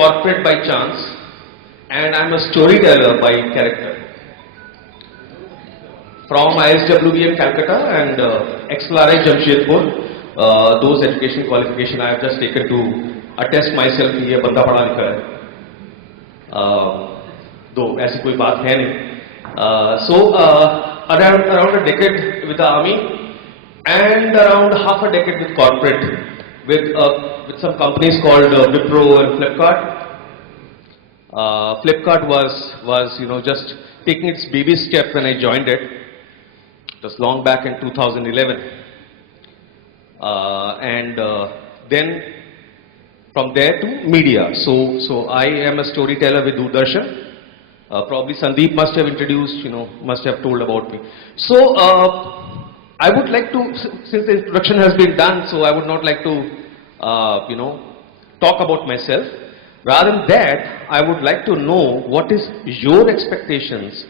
corporate by chance, and I'm a storyteller by character. From ISWB in Calcutta and XLRI Jamshedpur, those education qualification I have just taken to attest myself कि ये बंदा पढ़ा लिखा है. Though ऐसी कोई बात है नहीं. So around a decade with the army and around half a decade with corporate, with some companies called Wipro and Flipkart. Flipkart was just taking its baby step when I joined it. It was long back in 2011, and then from there to media. So I am a storyteller with Doordarshan. Probably Sandeep must have introduced, must have told about me. So I would like to, since the introduction has been done, so I would not like to, talk about myself. Rather than that, I would like to know what is your expectations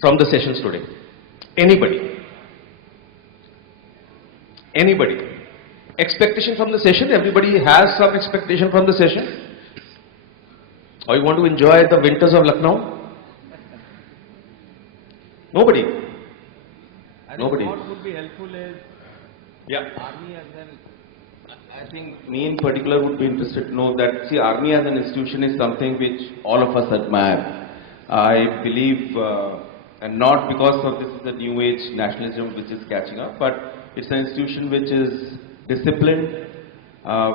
from the sessions today. Anybody? Anybody? Expectation from the session? Everybody has some expectation from the session? Or you want to enjoy the winters of Lucknow? Nobody. Nobody. What would be helpful is, Army as an, I think me in particular would be interested to know that, see, Army as an institution is something which all of us admire. I believe, and not because of this is a new age nationalism which is catching up, but it's an institution which is disciplined,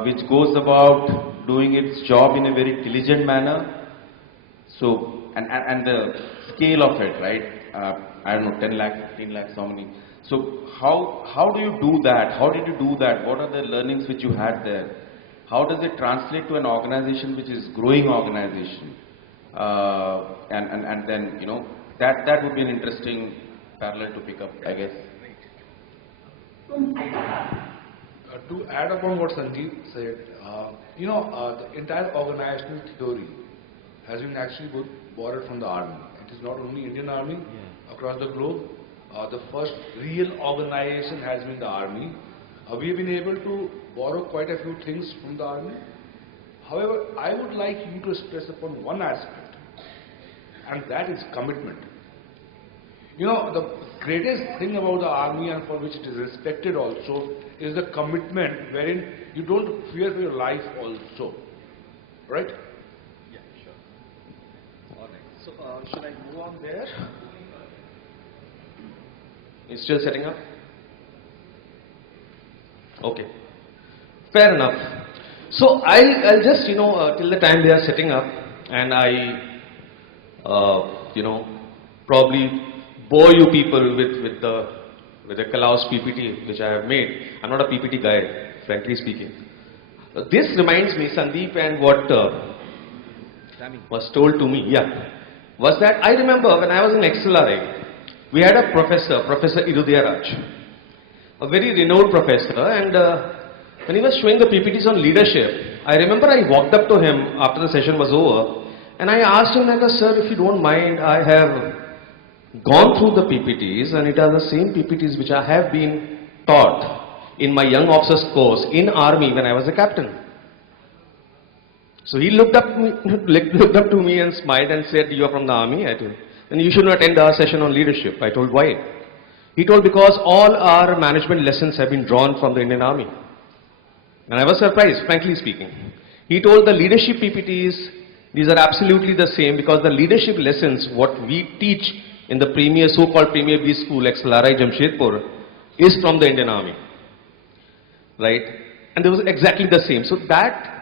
which goes about doing its job in a very diligent manner. So, and the scale of it, right? I don't know, 10 lakh, 15 lakhs, how many? So how do you do that? How did you do that? What are the learnings which you had there? How does it translate to an organization which is growing organization? And then, that would be an interesting parallel to pick up, I guess. To add upon what Sandeep said, the entire organizational theory has been actually borrowed from the army. It is not only Indian Army, across the globe. The first real organization has been the army. We have been able to borrow quite a few things from the army. However, I would like you to stress upon one aspect, and that is commitment. The greatest thing about the army, and for which it is respected also, is the commitment wherein you don't fear for your life also. Right? Yeah, sure. All right. So should I move on there? It's still setting up? Okay. Fair enough. So I'll just, till the time they are setting up, and I, probably bore you people with the Kalaos PPT which I have made. I'm not a PPT guy, frankly speaking. This reminds me, Sandeep, and what was told to me, was that I remember when I was in XLRI, we had a professor, Professor Irudhyaraj, a very renowned professor, and when he was showing the PPTs on leadership, I remember I walked up to him after the session was over, and I asked him, sir, if you don't mind, I have gone through the PPTs, and it are the same PPTs which I have been taught in my young officers course in army when I was a captain. So he looked up to me and smiled and said, you are from the army? I told, then you should not attend our session on leadership. I told, why? He told, because all our management lessons have been drawn from the Indian Army. And I was surprised, frankly speaking. He told the leadership PPTs, these are absolutely the same, because the leadership lessons, what we teach in the premier, so-called Premier B School, XLRI Jamshedpur, is from the Indian Army. Right? And it was exactly the same. So that,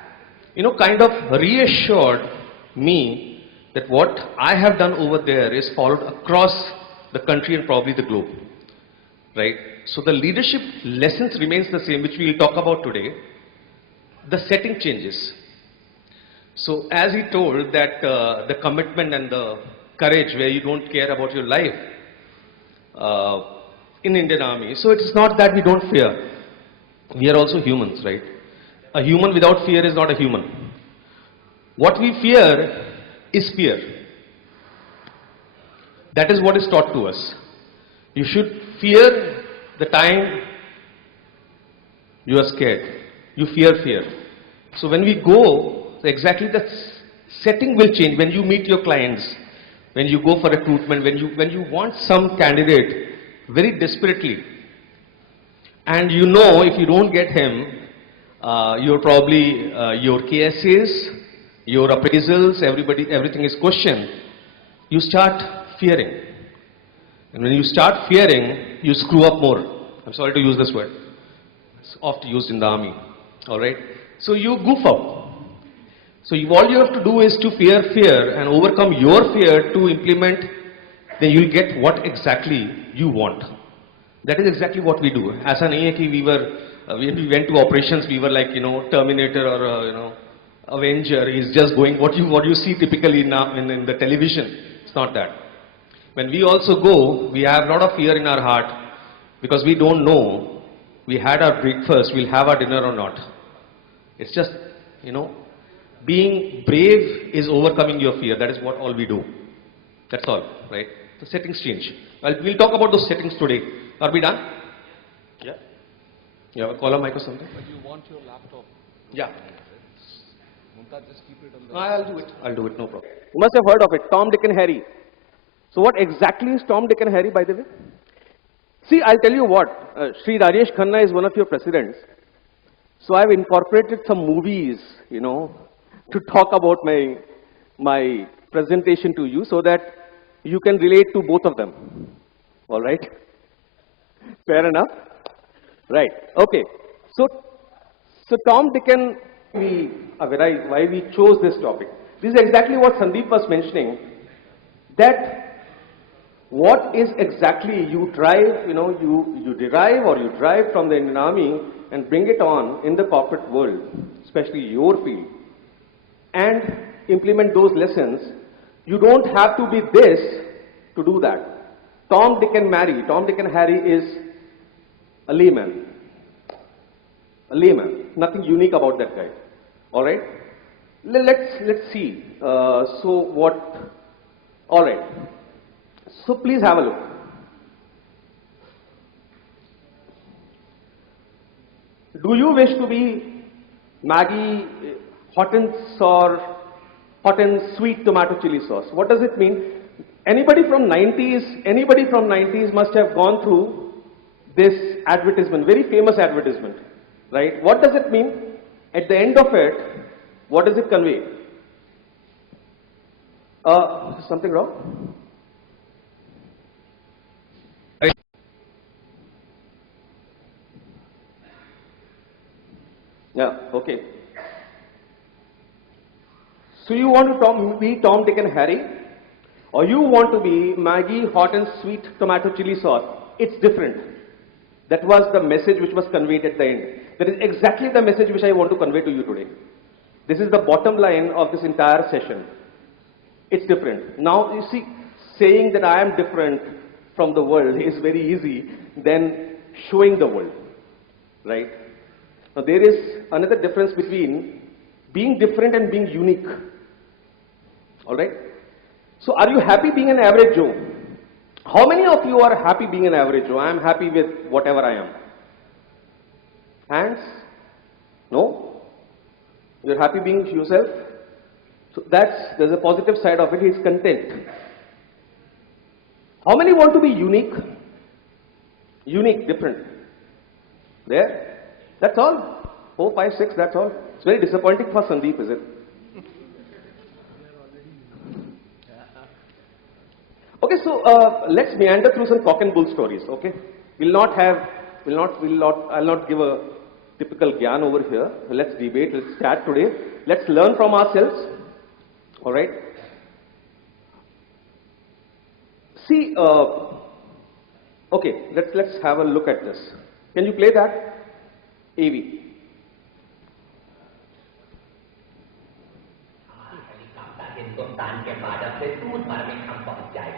kind of reassured me that what I have done over there is followed across the country and probably the globe. Right? So the leadership lessons remains the same, which we will talk about today. The setting changes. So as he told that the commitment and the courage where you don't care about your life in Indian Army. So it's not that we don't fear. We are also humans, right? A human without fear is not a human. What we fear is fear. That is what is taught to us. You should fear the time you are scared. You fear fear. So when we go, exactly the setting will change when you meet your clients, when you go for recruitment, when you want some candidate very desperately, and you know if you don't get him, you're probably your KSAs, your appraisals, everything is questioned. You start fearing, and when you start fearing, you screw up more. I'm sorry to use this word. It's oft used in the army. All right. So you goof up. So all you have to do is to fear and overcome your fear to implement. Then you'll get what exactly you want. That is exactly what we do. As an AAK, when we went to operations, we were like, Terminator or, Avenger. He's just going what you see typically in the television. It's not that. When we also go, we have a lot of fear in our heart because we don't know we had our breakfast, we'll have our dinner or not. It's just, being brave is overcoming your fear. That is what all we do. That's all, right? The settings change. Well, we'll talk about those settings today. Are we done? Yeah. You have a collar mic or something? But you want your laptop. Yeah. Mumtaz, just keep it on the... No, I'll do it, no problem. You must have heard of it, Tom, Dick and Harry. So what exactly is Tom, Dick and Harry, by the way? See, I'll tell you what, Sri Rajesh Khanna is one of your presidents. So I've incorporated some movies, to talk about my presentation to you so that you can relate to both of them. All right? Fair enough? Right. Okay. So Tom, Dick and why we chose this topic. This is exactly what Sandeep was mentioning, that what is exactly you drive, you derive or you drive from the Indian Army and bring it on in the corporate world, especially your field, and implement those lessons. You don't have to be this to do that. Tom, Dick and Harry is a layman. A layman. Nothing unique about that guy. All right. Let's see. All right. So please have a look. Do you wish to be Maggie Hotten's or Hotten's sweet tomato chili sauce? What does it mean? Anybody from 90s must have gone through this advertisement, very famous advertisement, right? What does it mean? At the end of it, what does it convey? Something wrong? Yeah, okay. So you want to be Tom, Dick and Harry, or you want to be Maggie hot and sweet tomato chili sauce? It's different. That was the message which was conveyed at the end. That is exactly the message which I want to convey to you today. This is the bottom line of this entire session. It's different. Now you see, saying that I am different from the world is very easy than showing the world, right? Now there is another difference between being different and being unique. All right? So are you happy being an average Joe? How many of you are happy being an average Joe? I am happy with whatever I am. Hands? No? You're happy being yourself? So there's a positive side of it. He's content. How many want to be unique? Unique, different. There? That's all. 4, 5, 6, that's all. It's very disappointing for Sandeep, is it? Okay, so let's meander through some cock and bull stories, okay? I'll not give a typical gyan over here. Let's debate, let's chat today. Let's learn from ourselves, all right? See, okay, let's have a look at this. Can you play that? AV.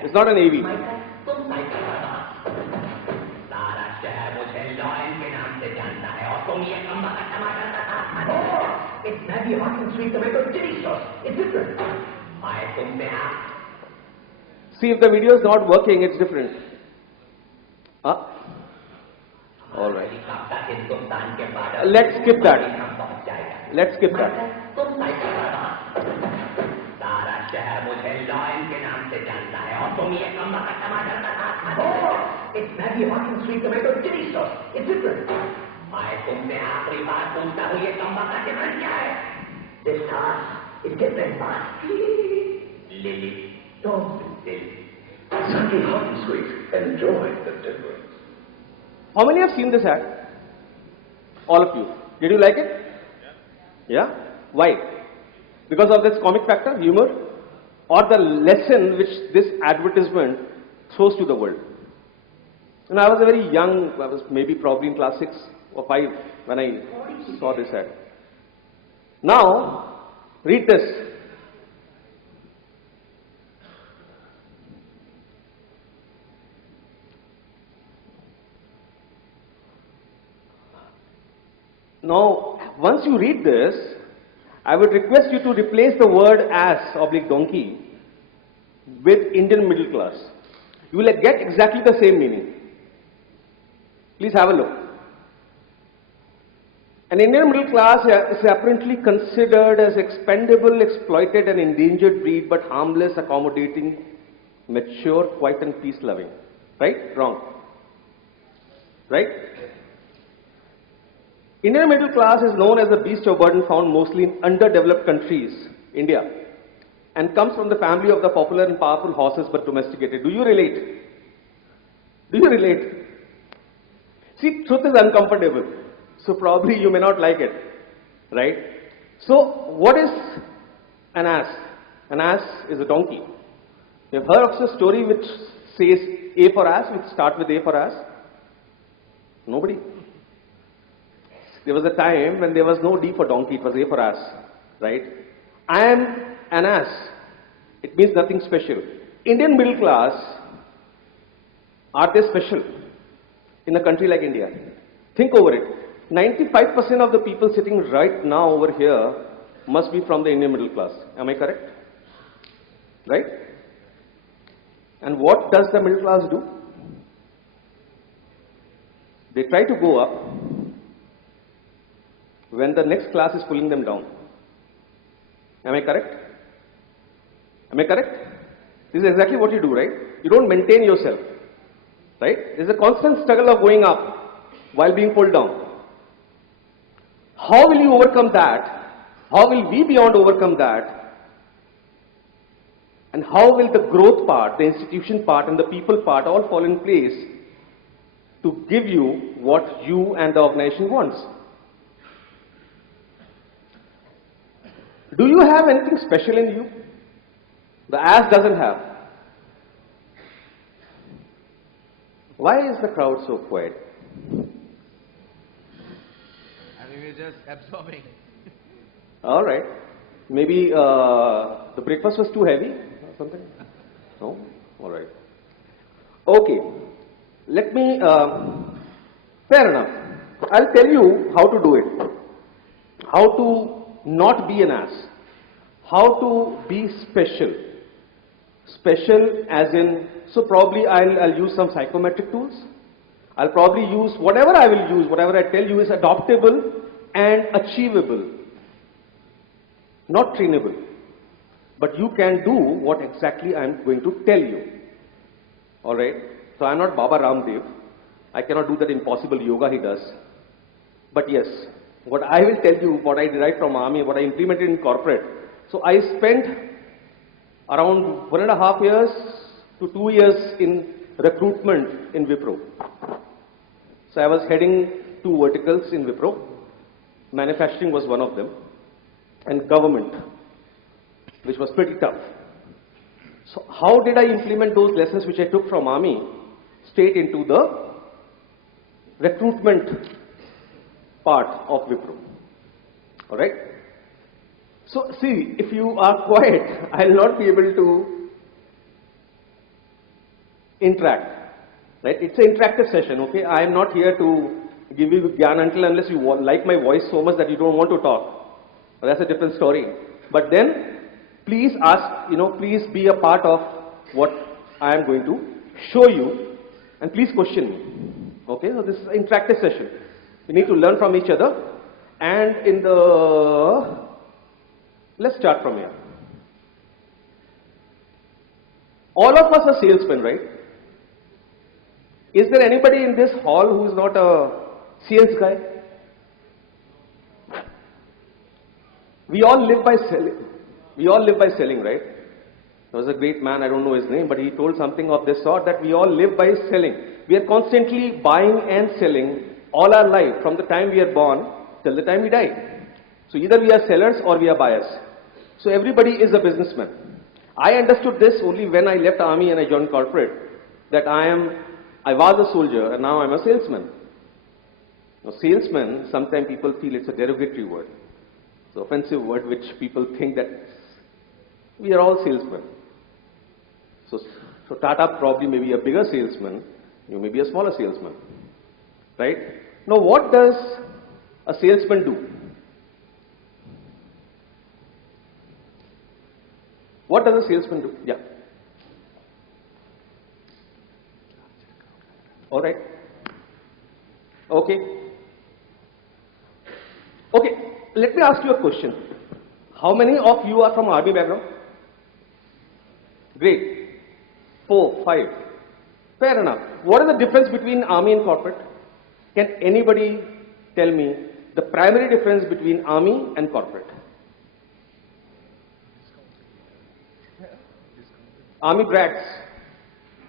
It's not an AV. It's Maggie hot and sweet tomato chili sauce. It's different. See, if the video is not working, it's different. All right. Let's skip that. Let's skip that. शहर मुझे lion के नाम से जानता है और तुम ये कम वक्त टमाटर का साथ खाते हो। It's Maggie Hawkins sweet tomato chili sauce. It's different. मैं तुमसे आखिरी बार पूछता हूँ ये कम वक्त डिफरेंस क्या है? This sauce is different, boss. Lily, don't be silly. Sunday hot and sweet. Enjoy the difference. How many have seen this ad? All of you. Did you like it? Yeah? Why? Because of this comic factor, humor, or the lesson which this advertisement throws to the world. And I was a very young, I was maybe probably in class 6 or 5 when I saw this ad. Now, read this. Now, once you read this, I would request you to replace the word ass/donkey with Indian middle class. You will get exactly the same meaning. Please have a look. An Indian middle class is apparently considered as expendable, exploited and endangered breed, but harmless, accommodating, mature, quiet and peace-loving. Right? Wrong. Right? Indian middle class is known as the beast of burden found mostly in underdeveloped countries, India, and comes from the family of the popular and powerful horses but domesticated. Do you relate? Do you relate? See, truth is uncomfortable, so probably you may not like it, right? So, what is an ass? An ass is a donkey. You have heard of the story which says A for ass, which starts with A for ass? Nobody? There was a time when there was no D for donkey, it was A for ass, right? I am an ass. It means nothing special. Indian middle class, are they special in a country like India? Think over it. 95% of the people sitting right now over here must be from the Indian middle class. Am I correct? Right? And what does the middle class do? They try to go up when the next class is pulling them down. Am I correct? Am I correct? This is exactly what you do, right? You don't maintain yourself, right? There's a constant struggle of going up while being pulled down. How will you overcome that? How will we beyond overcome that? And how will the growth part, the institution part and the people part all fall in place to give you what you and the organization wants? Do you have anything special in you? The ass doesn't have. Why is the crowd so quiet? I think we're just absorbing. All right. Maybe the breakfast was too heavy or something? No? All right. Okay. Let me, fair enough. I'll tell you how to do it. How to not be an ass. How to be special. Special as in, so probably I'll use some psychometric tools. I'll probably use, whatever I will use, whatever I tell you is adoptable and achievable. Not trainable. But you can do what exactly I'm going to tell you. Alright? So I'm not Baba Ramdev. I cannot do that impossible yoga he does. But yes, what I will tell you, what I derived from army, what I implemented in corporate. So I spent around 1.5 years to 2 years in recruitment in Wipro. So I was heading 2 verticals in Wipro. Manufacturing was one of them. And government, which was pretty tough. So how did I implement those lessons which I took from army straight into the recruitment part of Wipro? Alright? So see, if you are quiet, I will not be able to interact. Right? It's an interactive session, okay? I am not here to give you gyan until unless you like my voice so much that you don't want to talk. That's a different story. But then, please ask, please be a part of what I am going to show you and please question me. Okay, so this is an interactive session. We need to learn from each other and let's start from here. All of us are salesmen, right? Is there anybody in this hall who is not a sales guy? We all live by selling. We all live by selling, right? There was a great man, I don't know his name, but he told something of this sort, that we all live by selling. We are constantly buying and selling all our life, from the time we are born till the time we die. So either we are sellers or we are buyers. So everybody is a businessman. I understood this only when I left army and I joined corporate, that I was a soldier and now I'm a salesman. Now salesman, sometimes people feel it's a derogatory word. It's an offensive word which people think that we are all salesmen. So Tata probably may be a bigger salesman, you may be a smaller salesman, right? Now what does a salesman do? What does a salesman do? Yeah. All right. Okay. Okay. Let me ask you a question. How many of you are from army background? Great. 4, 5. Fair enough. What is the difference between army and corporate? Can anybody tell me the primary difference between army and corporate? Army brats.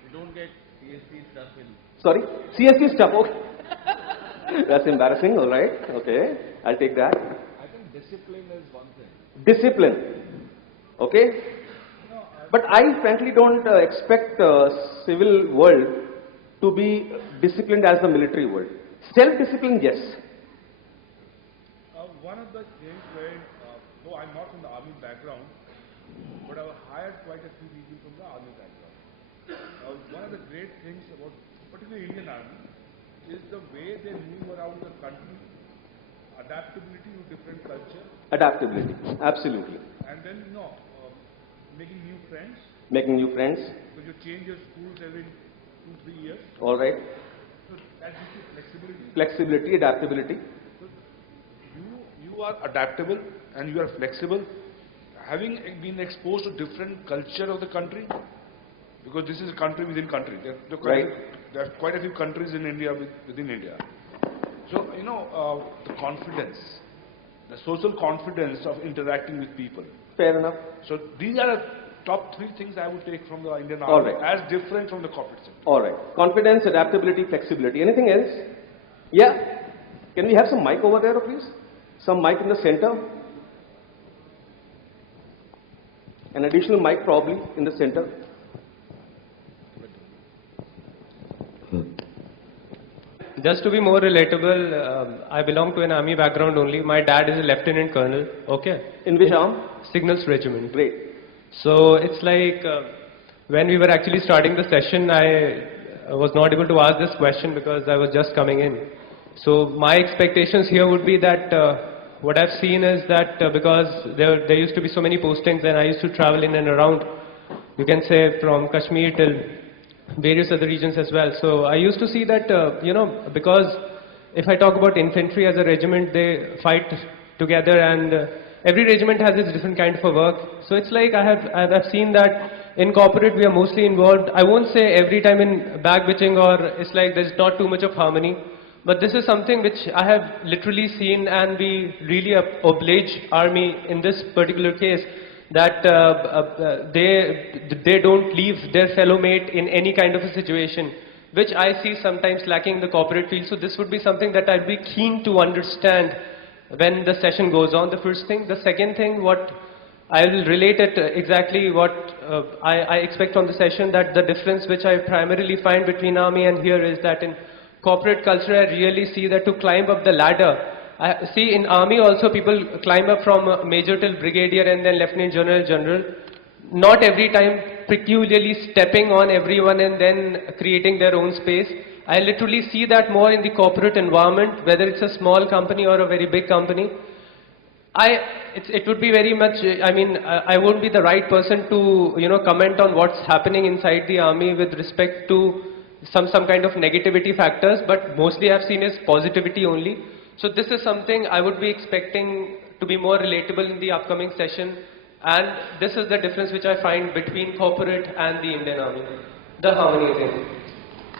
You don't get CSP stuff in. Sorry? CSP stuff. Okay. That's embarrassing. All right. Okay. I'll take that. I think discipline is one thing. Discipline. Okay. But I frankly don't expect civil world to be disciplined as the military world. Self-discipline, yes. One of the things where, though I'm not from the army background, but I've hired quite a few people from the army background. One of the great things about particularly Indian Army is the way they move around the country, adaptability to different culture. Adaptability, absolutely. And then, making new friends. Making new friends. So you change your schools every 2-3 years. All right. So that gives you flexibility. Flexibility, adaptability. So you are adaptable and you are flexible. Having been exposed to different culture of the country, because this is a country within country. There are quite a few countries in India within India. So, the confidence, the social confidence of interacting with people. Fair enough. So these are the top 3 things I would take from the Indian All Army right. as different from the corporate sector. All right. Confidence, adaptability, flexibility. Anything else? Yeah. Can we have some mic over there, please? Some mic in the center. An additional mic probably in the center. Just to be more relatable, I belong to an army background only. My dad is a lieutenant colonel. Okay. In which arm? Signals regiment. Great. So it's like when we were actually starting the session, I was not able to ask this question because I was just coming in. So my expectations here would be that what I've seen is that because there used to be so many postings and I used to travel in and around, you can say from Kashmir till various other regions as well. So I used to see that, because if I talk about infantry as a regiment, they fight together and every regiment has its different kind of a work. So it's like I've seen that in corporate we are mostly involved. I won't say every time in bag bitching or it's like there's not too much of harmony. But this is something which I have literally seen and we really oblige army in this particular case. That they don't leave their fellow mate in any kind of a situation, which I see sometimes lacking in the corporate field. So this would be something that I'd be keen to understand when the session goes on, the first thing. The second thing, what I will relate it exactly what I expect from the session, that the difference which I primarily find between army and here is that in corporate culture I really see that to climb up the ladder, I see in army also people climb up from major till brigadier and then lieutenant general. Not every time peculiarly stepping on everyone and then creating their own space. I literally see that more in the corporate environment, whether it's a small company or a very big company. It would be very much, I won't be the right person to, comment on what's happening inside the army with respect to some kind of negativity factors, but mostly I've seen is positivity only. So this is something I would be expecting to be more relatable in the upcoming session, And this is the difference which I find between corporate and the Indian Army. The harmony thing.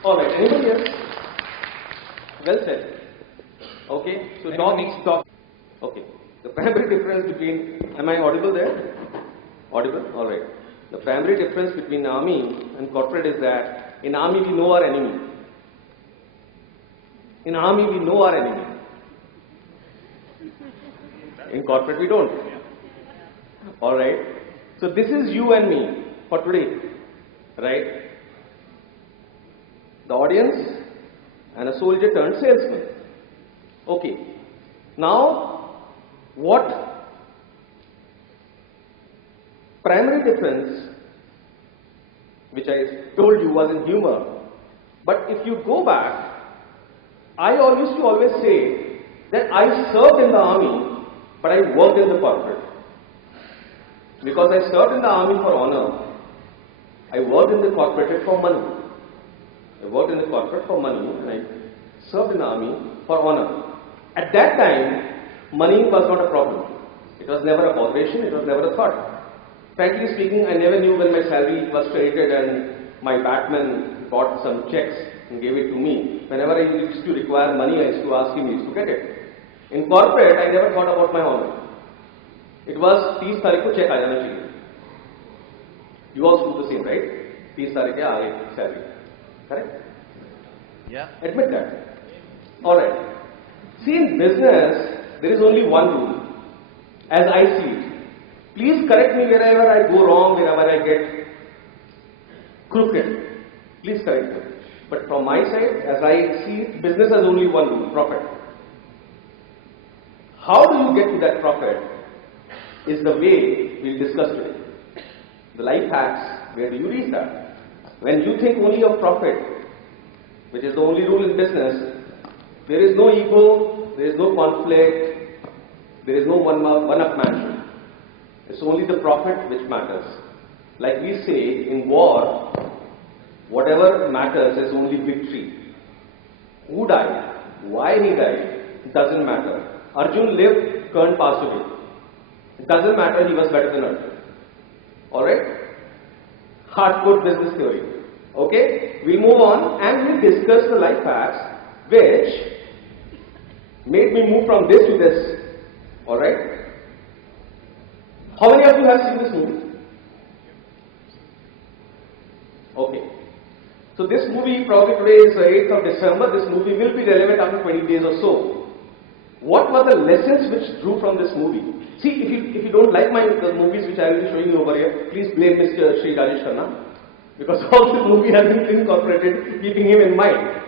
Alright, anybody else? Well said. Okay, so now needs to talk. Okay, the primary difference between, am I audible there? Audible? Alright. The primary difference between army and corporate is that in army we know our enemy. In army we know our enemy. In corporate we don't. Alright. So this is you and me for today. Right? The audience and a soldier turned salesman. Okay. Now, what primary difference, which I told you was in humor, but if you go back, I used to always say that I served in the army, but I worked in the corporate. Because I served in the army for honor, I worked in the corporate for money. I worked in the corporate for money and I served in the army for honor. At that time, money was not a problem. It was never a botheration, it was never a thought. Frankly speaking, I never knew when my salary was credited and my batman got some checks and gave it to me. Whenever I used to require money, I used to ask him, he used to get it. In corporate, I never thought about my honor. It was 30 तारीख को check आ जाना चाहिए. You also do the same, right? 30 तारीख के आ गई salary. Correct? Yeah. Admit that. Alright. See, in business, there is only one rule. As I see it. Please correct me wherever I go wrong, wherever I get crooked. Please correct me. But from my side, as I see it, business has only one rule, profit. How do you get to that profit is the way we'll discuss today. The life hacks, where do you reach that? When you think only of profit, which is the only rule in business, there is no ego, there is no conflict, there is no one-upmanship. It's only the profit which matters. Like we say, in war, whatever matters is only victory. Who died? Why he died? Doesn't matter. Arjun lived, Karn passed away. It doesn't matter, he was better than Arjun. Alright? Hardcore business theory. Okay? We'll move on and we'll discuss the life hacks which made me move from this to this. Alright? How many of you have seen this movie? Okay. So this movie, probably today is the 8th of December, this movie will be relevant after 20 days or so. What were the lessons which drew from this movie? See, if you don't like the movies which I will be showing you over here, please blame Mr. Sri Rajesh Khanna, because all the movie has been incorporated, keeping him in mind.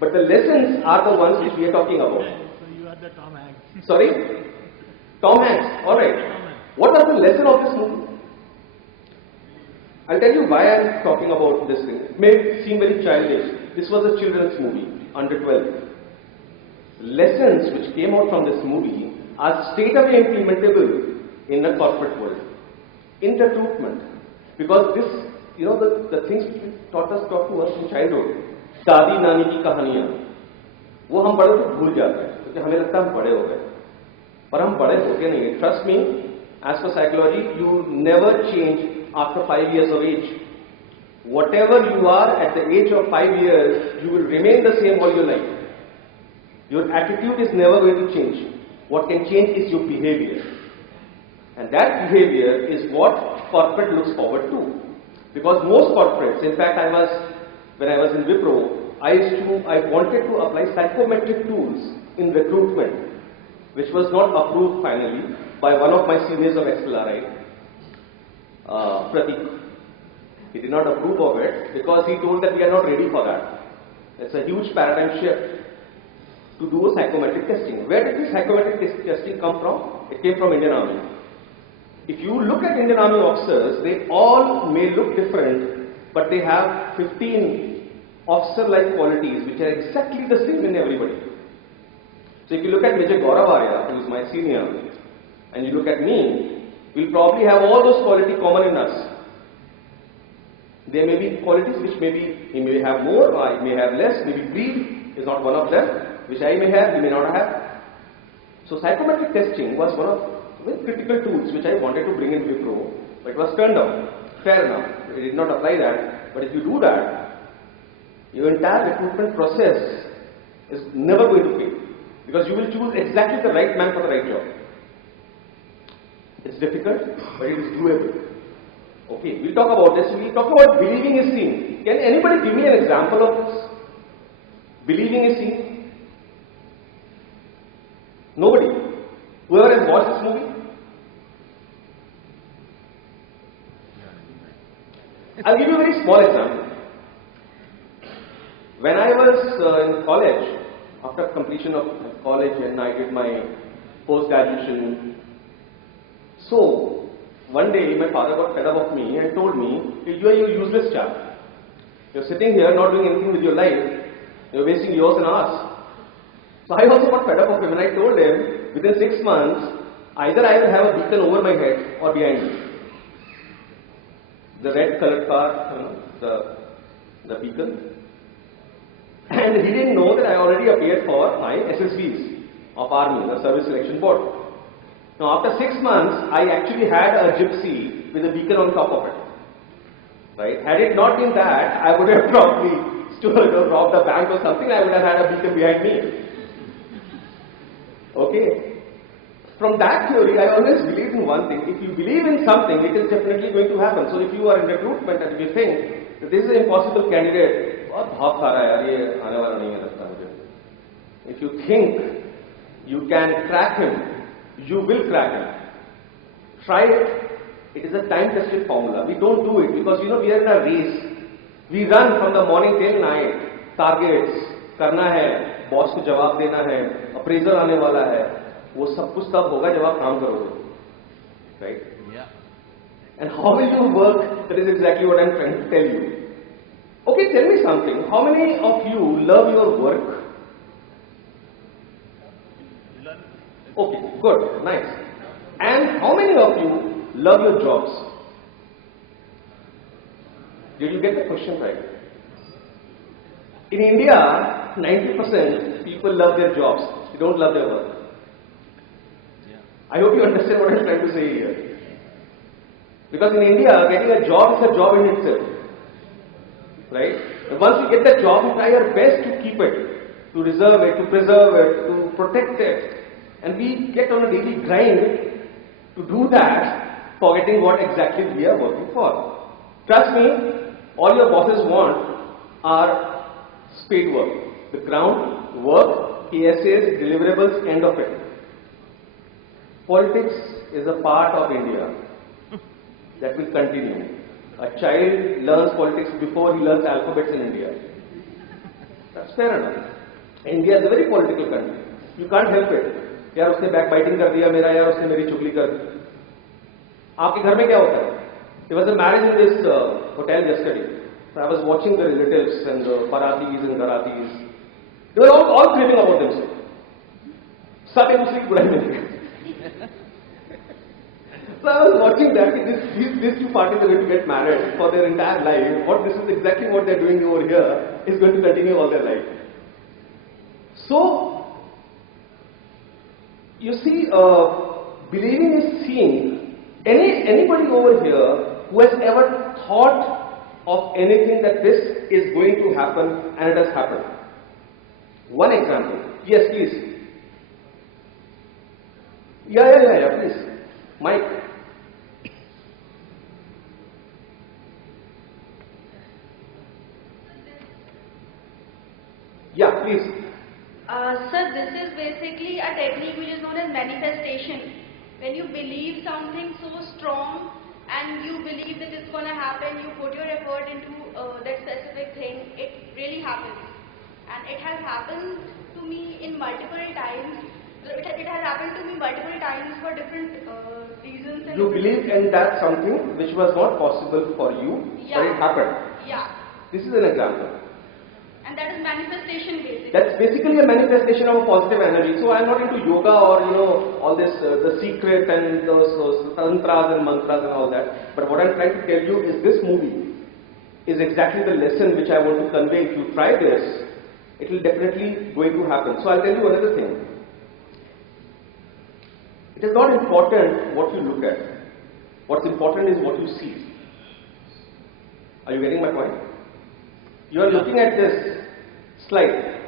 But the lessons are the ones which we are talking about. So you are the Tom Hanks. Sorry? Tom Hanks, alright. What was the lesson of this movie? I'll tell you why I am talking about this thing. It may seem very childish. This was a children's movie, under 12. Lessons which came out from this movie are straight away implementable in the corporate world. In recruitment. Because this, the things taught to us in childhood. दादी नानी की कहानियां वो हम बड़े तो भूल जाते हैं क्योंकि हमें लगता है हम बड़े हो गए पर हम बड़े होते नहीं हैं. Trust me, as for psychology, you never change after 5 years of age. Whatever you are at the age of 5 years, you will remain the same all your life. Your attitude is never going to change. What can change is your behavior. And that behavior is what corporate looks forward to. Because most corporates, in fact, when I was in Wipro, I wanted to apply psychometric tools in recruitment, which was not approved finally by one of my seniors of XLRI, Pratik. He did not approve of it because he told that we are not ready for that. It's a huge paradigm shift to do a psychometric testing. Where did this psychometric testing come from? It came from Indian Army. If you look at Indian Army officers, they all may look different, but they have 15 officer-like qualities which are exactly the same in everybody. So if you look at Major Arya, who is my senior, and you look at me, we'll probably have all those qualities common in us. There may be qualities which he may have more, or I may have less, maybe greed is not one of them, which I may have, he may not have. So psychometric testing was one of with critical tools which I wanted to bring in Wipro, but it was turned down. Fair enough. I did not apply that. But if you do that, your entire recruitment process is never going to fail. Because you will choose exactly the right man for the right job. It's difficult, but it is doable. Okay, we'll talk about this. We'll talk about believing is seen. Can anybody give me an example of this? Believing is seen? Nobody. Whoever has watched this movie? I'll give you a very small example. When I was in college, after completion of college and I did my post-graduation, so one day my father got fed up of me and told me, you are a useless chap. You're sitting here not doing anything with your life, you're wasting yours and ours. So I also got fed up of him and I told him, within 6 months, either I will have a beacon over my head or behind me. The red colored car, the beacon. And he didn't know that I already appeared for my SSVs of Army, the Service Selection Board. Now after 6 months, I actually had a gypsy with a beacon on top of it. Right? Had it not been that, I would have probably stolen or robbed a bank or something, I would have had a beacon behind me. Okay? From that theory, I always believed in one thing. If you believe in something, it is definitely going to happen. So if you are in recruitment and you think that this is an impossible candidate, if you think you can crack him, you will crack him. Try it. It is a time-tested formula. We don't do it because we are in a race. We run from the morning till night. Targets, करना है, boss को जवाब देना है, appraiser आने वाला है. वो सब कुछ तब होगा जब आप काम करोगे. Right? Yeah. And how will you work? That is exactly what I am trying to tell you. Okay, tell me something. How many of you love your work? Okay, good, nice. And how many of you love your jobs? Did you get the question right? In India, 90% people love their jobs. They don't love their work. I hope you understand what I'm trying to say here. Because in India, getting a job is a job in itself. Right? And once you get the job, you try your best to keep it, to reserve it, to preserve it, to protect it. And we get on a daily grind to do that, forgetting what exactly we are working for. Trust me, all your bosses want are spade work. The ground, work, KSAs, deliverables, end of it. Politics is a part of India that will continue. A child learns politics before he learns alphabets in India. That's fair enough. India is a very political country. You can't help it. यार उसने backbiting कर दिया मेरा, यार उसने मेरी चुगली कर दी. आपके घर में क्या होता है? There was a marriage in this hotel yesterday. So I was watching the relatives and the Paratis and Garatis. They were all dreaming about themselves. सब एक दूसरे की बुराई में. So I was watching that. These two parties are going to get married for their entire life. This is exactly what they're doing over here is going to continue all their life. So, you see, believing is seeing. Anybody over here who has ever thought of anything that this is going to happen and it has happened? One example. Yes, please. Yeah, please. Mike. Yeah, please. Sir, this is basically a technique which is known as manifestation. When you believe something so strong and you believe that it's going to happen, you put your effort into that specific thing, it really happens. And it has happened to me in multiple times. It has happened to me multiple times for different reasons. And you believed in that something which was not possible for you, but it happened. Yeah. This is an example. And that is manifestation basically. That's basically a manifestation of a positive energy. So I'm not into yoga or all this the secret and those tantras and mantras and all that. But what I'm trying to tell you is this movie is exactly the lesson which I want to convey. If you try this, it will definitely going to happen. So I'll tell you another thing. It is not important what you look at. What's important is what you see. Are you getting my point? You are looking at this slide.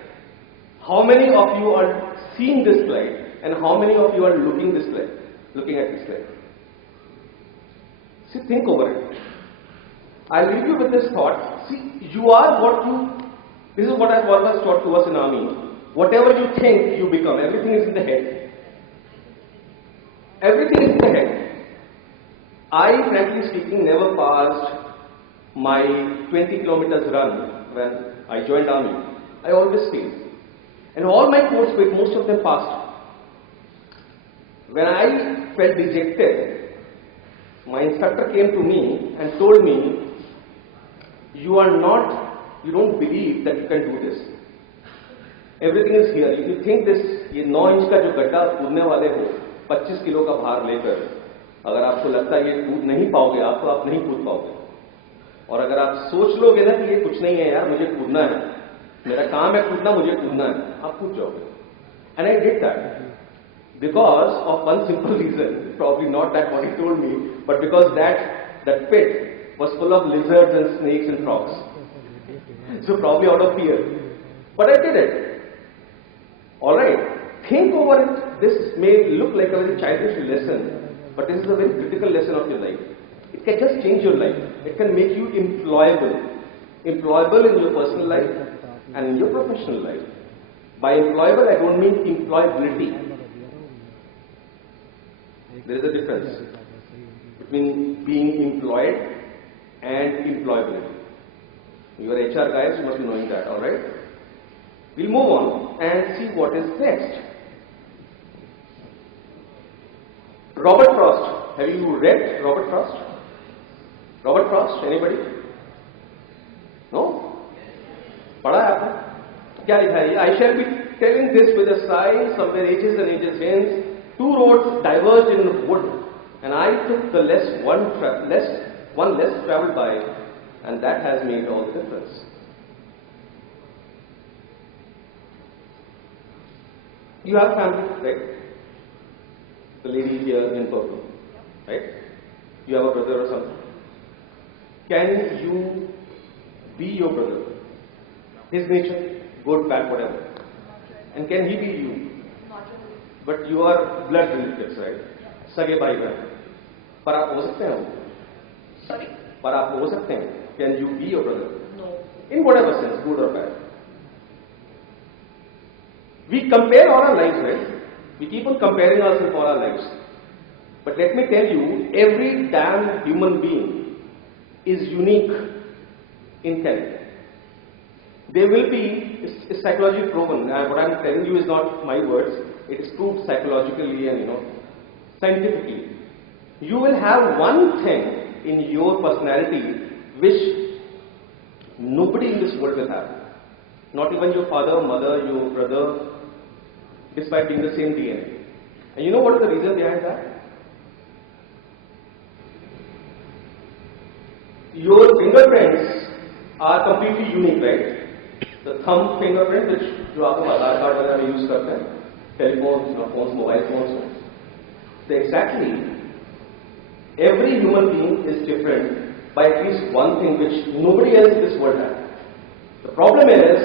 How many of you are seeing this slide and how many of you are looking at this slide? See, think over it. I'll leave you with this thought. See, you are what you, this is what I've always taught to us in army. Whatever you think, you become. Everything is in the head. Everything is in the head. I, frankly speaking, never passed my 20 kilometers run when I joined army. I always failed. And all my course weight, most of them passed. When I felt dejected, my instructor came to me and told me, you don't believe that you can do this. Everything is here. If you think this, ये 9 inch का जो गड्ढा कूदने वाले हो, 25 kilo का भार लेकर, अगर आपको लगता है ये कूद नहीं पाओगे आप, तो आप नहीं कूद पाओगे. और अगर आप सोच लोगे ना कि ये कुछ नहीं है यार, मुझे कूदना है, मेरा काम है कूदना, मुझे कूदना है, आप कूद जाओगे. And I did that. Because of one simple reason, probably not that what he told me, but because that pit was full of lizards and snakes and frogs. So probably out of fear. But I did it. Alright, think over it. This may look like a very childish lesson, but this is a very critical lesson of your life. It can just change your life. It can make you employable. Employable in your personal life and in your professional life. By employable, I don't mean employability. There is a difference between being employed and employability. You are HR guys, you must be knowing that, alright? We'll move on and see what is next. Robert Frost. Have you read Robert Frost? Robert Frost, anybody? No? Padha hai aapne? Kya likha hai? I shall be telling this with a sigh, somewhere ages and ages hence. 2 roads diverged in the wood, and I took the one less travelled by, and that has made all the difference. You have family, right? The lady here in purple, right? You have a brother or something. Can you be your brother? His nature, good, bad, whatever. And can he be you? But you are blood relatives, right? Sage bhai bhai. पर आप हो सकते हैं? Sorry? पर आप हो सकते हैं? Can you be your brother? No. In whatever sense, good or bad. We compare all our lives, right? We keep on comparing ourselves all our lives. But let me tell you, every damn human being is unique in character. There will be, it's psychology proven, what I'm telling you is not my words, it is proved psychologically and scientifically. You will have one thing in your personality which nobody in this world will have. Not even your father, mother, your brother, despite being the same DNA. And you know what is the reason behind that? Your fingerprints are completely unique, right? The thumb fingerprint, which you have Aadhaar card वगैरह use करते हैं, telephones, phones, mobile phones. So exactly, every human being is different by at least one thing which nobody else in this world has. The problem is,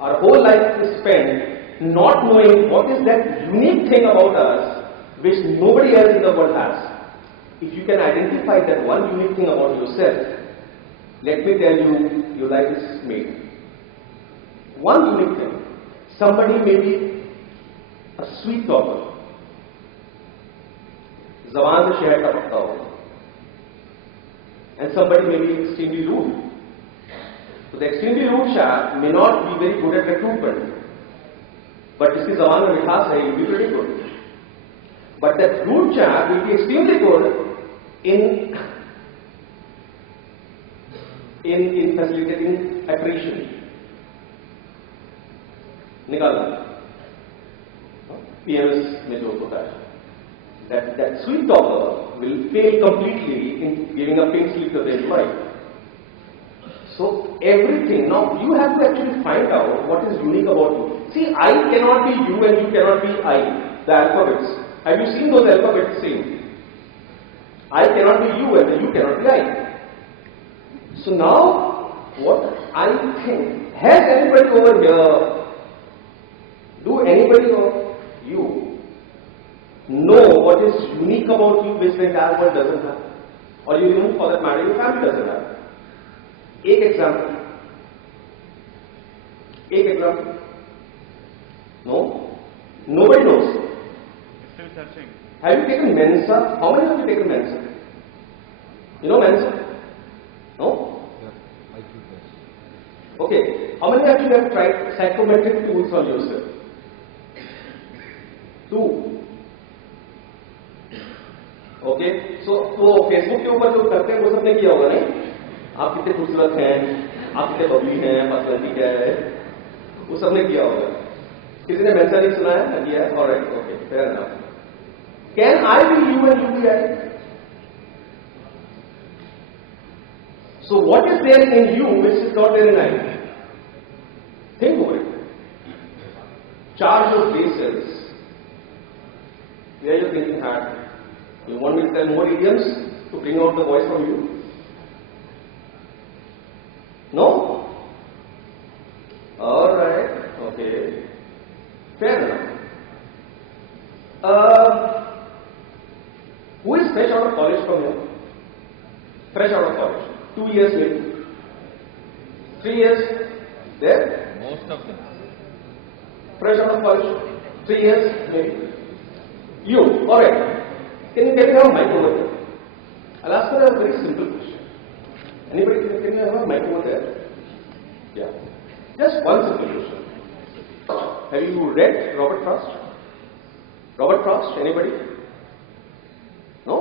our whole life is spent not knowing what is that unique thing about us which nobody else in the world has. If you can identify that one unique thing about yourself, let me tell you, your life is made. One unique thing. Somebody may be a sweet talker. Zaban se shehad ka pakka ho. And somebody may be extremely rude. So the extremely rude chap may not be very good at recruitment. But jiski zaban mein mithas hai, he will be pretty good. But that rude chap will be extremely good in facilitating attrition. निकालना PMS में जो होता है that sweet talker will fail completely in giving a pink slip to the employee. So everything, now you have to actually find out what is unique about you. See, I cannot be you and you cannot be I, the alphabets. Have you seen those alphabets same? I cannot be you and you cannot be I. So now, what I think, has anybody over here, do anybody of you know what is unique about you which the entire world doesn't have? Or you even for that matter, your family doesn't have? Take example. Take example. No? Nobody knows. Still searching. Have you taken Mensa? How many of you taken Mensa? You know Mensa? No? Okay. How many of you have tried psychometric tools on yourself? 2. Okay. So Facebook के ऊपर जो करते हैं वो सबने किया होगा नहीं? आप कितने खूबसूरत हैं, आप कितने बबली हैं, पर्सनालिटी क्या है, वो सबने किया होगा. किसी ने Mensa नहीं सुना है? किया है? Alright. Okay. Fair enough. Can I be you and you be I? So what is there in you which is not there in I? Think over it. Charge your places. Where your thinking hat? You want me to tell more idioms to bring out the voice from you? No? Alright. Okay. Fair enough. Who is fresh out of college from here? Fresh out of college. 2 years maybe. 3 years? There? Most of them. Fresh out of college? 3 years maybe. You, alright. Can you have a mic over there? I'll ask you a very simple question. Anybody can you have a mic over there? Yeah. Just one simple question. Have you read Robert Frost? Robert Frost, anybody? No?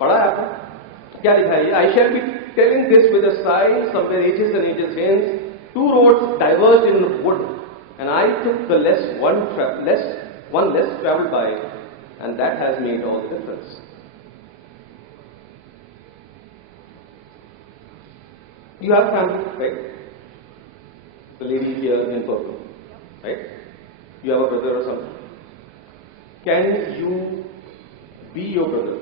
पढ़ा है आपने? क्या लिखा है? I shall be telling this with a sigh, somewhere ages and ages hence. 2 roads diverged in the wood, and I took the one less travelled by, and that has made all the difference. You have family, right? The lady here in purple, right? You have a brother or something. Can you be your brother?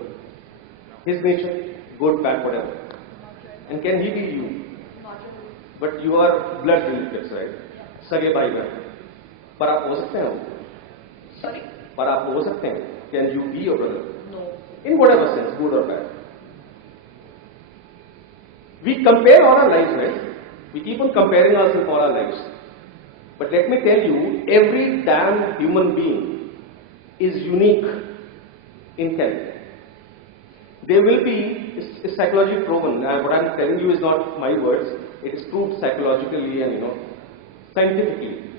His nature, good, bad, whatever. And can he be you? But you are blood relatives, right? सगे भाई बहन. पर आप हो सकते हैं? Sorry? पर आप हो सकते हैं? Can you be your brother? No. In whatever sense, good or bad. We compare all our lives, right? We keep on comparing ourselves all our lives. But let me tell you, every damn human being is unique in character. There will be, it's psychology proven. What I'm telling you is not my words. It is proved psychologically and scientifically.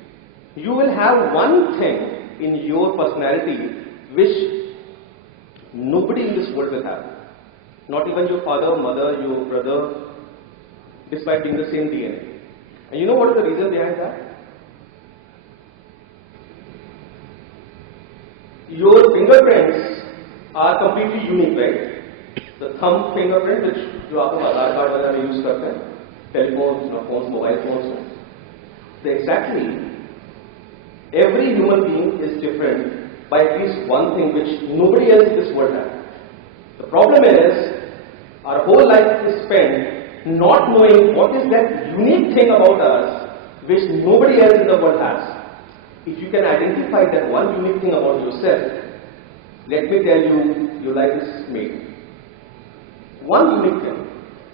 You will have one thing in your personality which nobody in this world will have. Not even your father, mother, your brother, despite being the same DNA. And you know what is the reason behind that? Your fingerprints are completely unique, right? The thumb fingerprint which जो आप आधार card वगैरह use करते हैं, telephones, phones, mobile phones. So exactly, every human being is different by at least one thing which nobody else in this world has. The problem is, our whole life is spent not knowing what is that unique thing about us which nobody else in the world has. If you can identify that one unique thing about yourself, let me tell you, your life is made. One unique thing.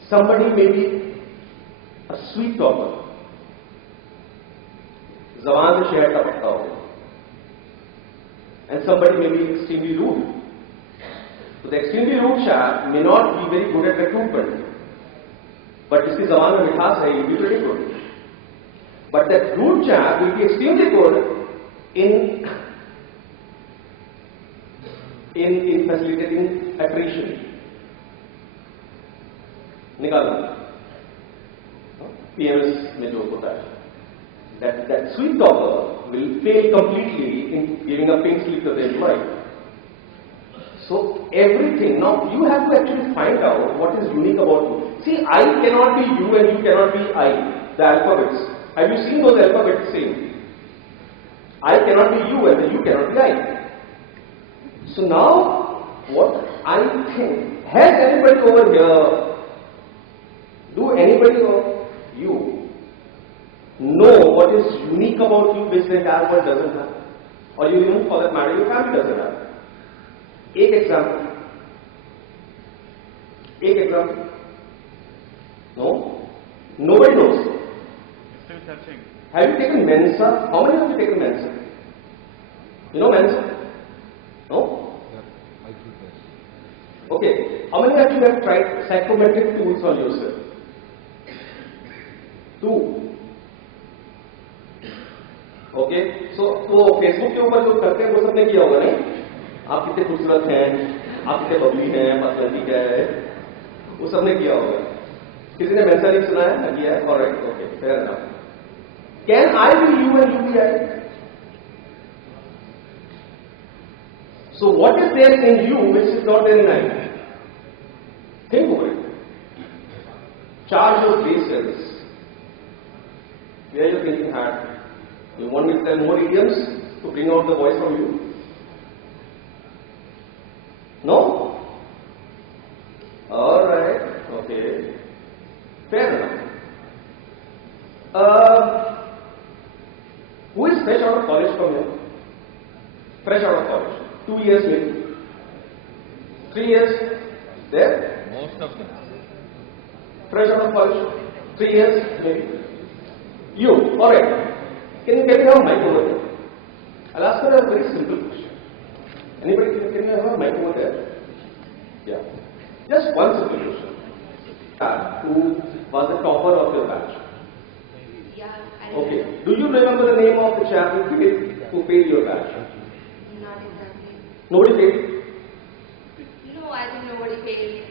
Somebody may be a sweet talker. Zaban se shehar tapakta ho. And somebody may be extremely rude. So the extremely rude chap may not be very good at recruitment. But jiski zaban mein mithas hai, he'll be pretty good. But that rude chap will be extremely good in facilitating attrition. निकालना PMS में जो होता है, that sweet talker will fail completely in giving a pink slip to the employee. So everything, now you have to actually find out what is unique about you. See, I cannot be you and you cannot be I, the alphabets. Have you seen those alphabets same? I cannot be you and you cannot be I. So now, what I think, has anybody over here, do anybody of you know what is unique about you which the entire world doesn't have? Or you even, for that matter, your family doesn't have? Take example. Take example. No? Nobody knows. Still searching. Have you taken Mensa? How many of you taken Mensa? You know Mensa? No? Okay. How many of you have tried psychometric tools on yourself? 2. Okay. So Facebook के ऊपर जो करते हैं वो सबने किया होगा नहीं? आप कितने खूबसूरत हैं, आप कितने बबली हैं, पर्सनैलिटी क्या है, वो सबने किया होगा. किसी ने Mensa नहीं सुना है? किया है? Alright. Okay. Fair enough. Can I be you and you be I? So what is there in you which is not there in I? Think over it. Charge your brain cells. Where your thinking hat? You want me to tell more idioms to bring out the voice from you? No? Alright. Okay. Fair enough. Who is fresh out of college from here? Fresh out of college. 2 years maybe. 3 years? There? Most of them. Fresh out of college? 3 years maybe. You, alright. Can you have a mic over there? I'll ask her a very simple question. Anybody can you have a mic over there? Yeah. Just one simple question. Who was the topper of your batch? Yeah, I Okay. Do you remember the name of the chap who paid your batch? Not exactly. Nobody paid? No, I think nobody paid.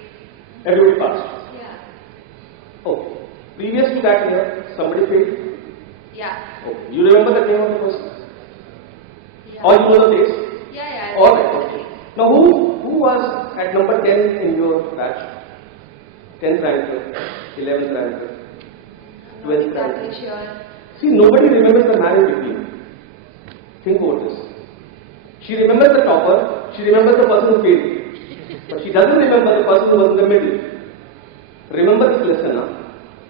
Everybody passed. Yeah. Okay. Previous to that year, somebody paid? Yeah. Okay. You remember the name of the person? Yeah. Or you know the dates? Yeah. All right. Now who was at number 10 in your batch? 10th ranker, 11th ranker, 12th ranker. Exactly sure. See, nobody remembers the man in between. Think about this. She remembers the topper, she remembers the person who failed. But she doesn't remember the person who was in the middle. Remember this lesson, huh?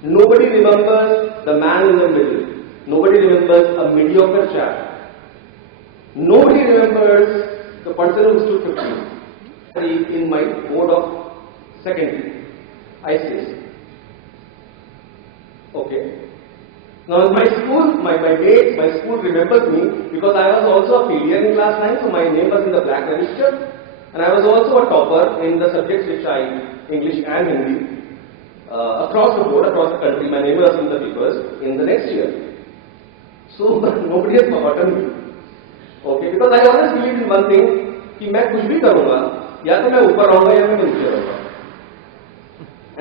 Nobody remembers the man in the middle. Nobody remembers a mediocre chap. Nobody remembers the person who stood 15th in my board of secondary. I say. Okay. Now my school, my dates, my school remembers me because I was also a failure in class 9, so my name was in the black register, and I was also a topper in the subjects which English and Hindi, across the board, across the country. My name was in the papers in the next year. So nobody has forgotten me. Okay, because I always believed in one thing, कि मैं कुछ भी करूँगा, या तो मैं ऊपर रहूँगा या मैं नीचे रहूँगा.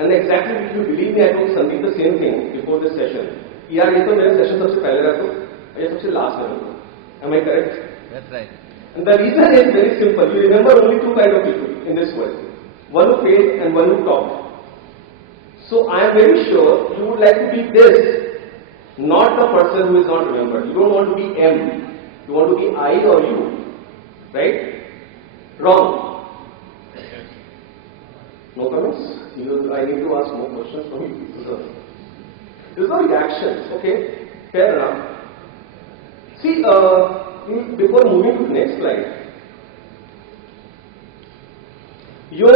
And exactly, if you believe me, I told Sandeep the same thing before this session. यार ये तो मेरे session सबसे पहले रखो, ये सबसे last रखो. Am I correct? That's right. And the reason is very simple. You remember only 2 kinds of people in this world. One who failed and one who topped. So I am very sure you would like to be this, not the person who is not remembered. You don't want to be M. You want to be I or you. Right? Wrong. No comments? I need to ask more questions from you. There's no reactions. Okay, fair enough. See, before moving to the next slide, your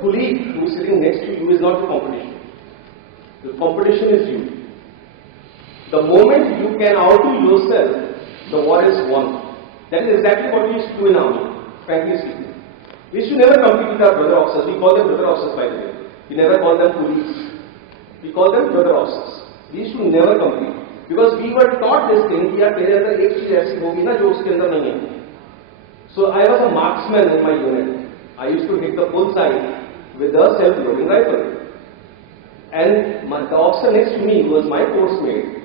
colleague who is sitting next to you is not the competition. The competition is you. The moment you can outdo yourself, the war is won. That is exactly what we used to do in army, frankly speaking. We used to never compete with our brother officers. We call them brother officers, by the way. We never call them police. We call them brother officers. We used to never compete. Because we were taught this thing, कि यार तेरे अंदर एक चीज ऐसी होगी ना जो उसके अंदर नहीं है. So I was a marksman in my unit. I used to hit the bullseye with a self-loading rifle. And the officer next to me, who was my course mate,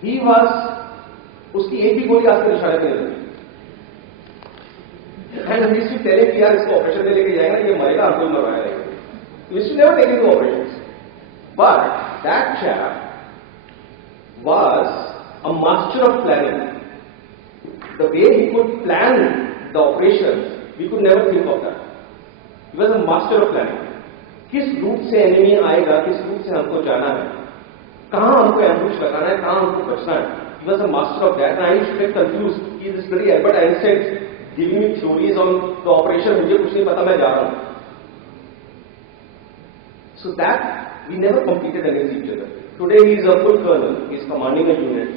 he was, उसकी एक भी गोली आज तक निशाने पे नहीं लगी. And we used to tell him कि यार इसको ऑपरेशन में लेके जाएगा ये मरेगा हमको मरवाया रहेगा. We used to never take him to operations. But that chap was a master of planning. The way he could plan the operations We could never think of that. He was a master of planning. किस root से enemy आएगा, किस root से हमको जाना है, कहाँ हमको एम्बुश लगाना है, कहाँ हमको बचना है. He was a master of that. And I used to get confused. He is very Albert Einstein giving me theories on the operation. मुझे कुछ नहीं पता, मैं जा रहा हूँ. So that we never competed against each other. Today he is a full colonel. He is commanding a unit.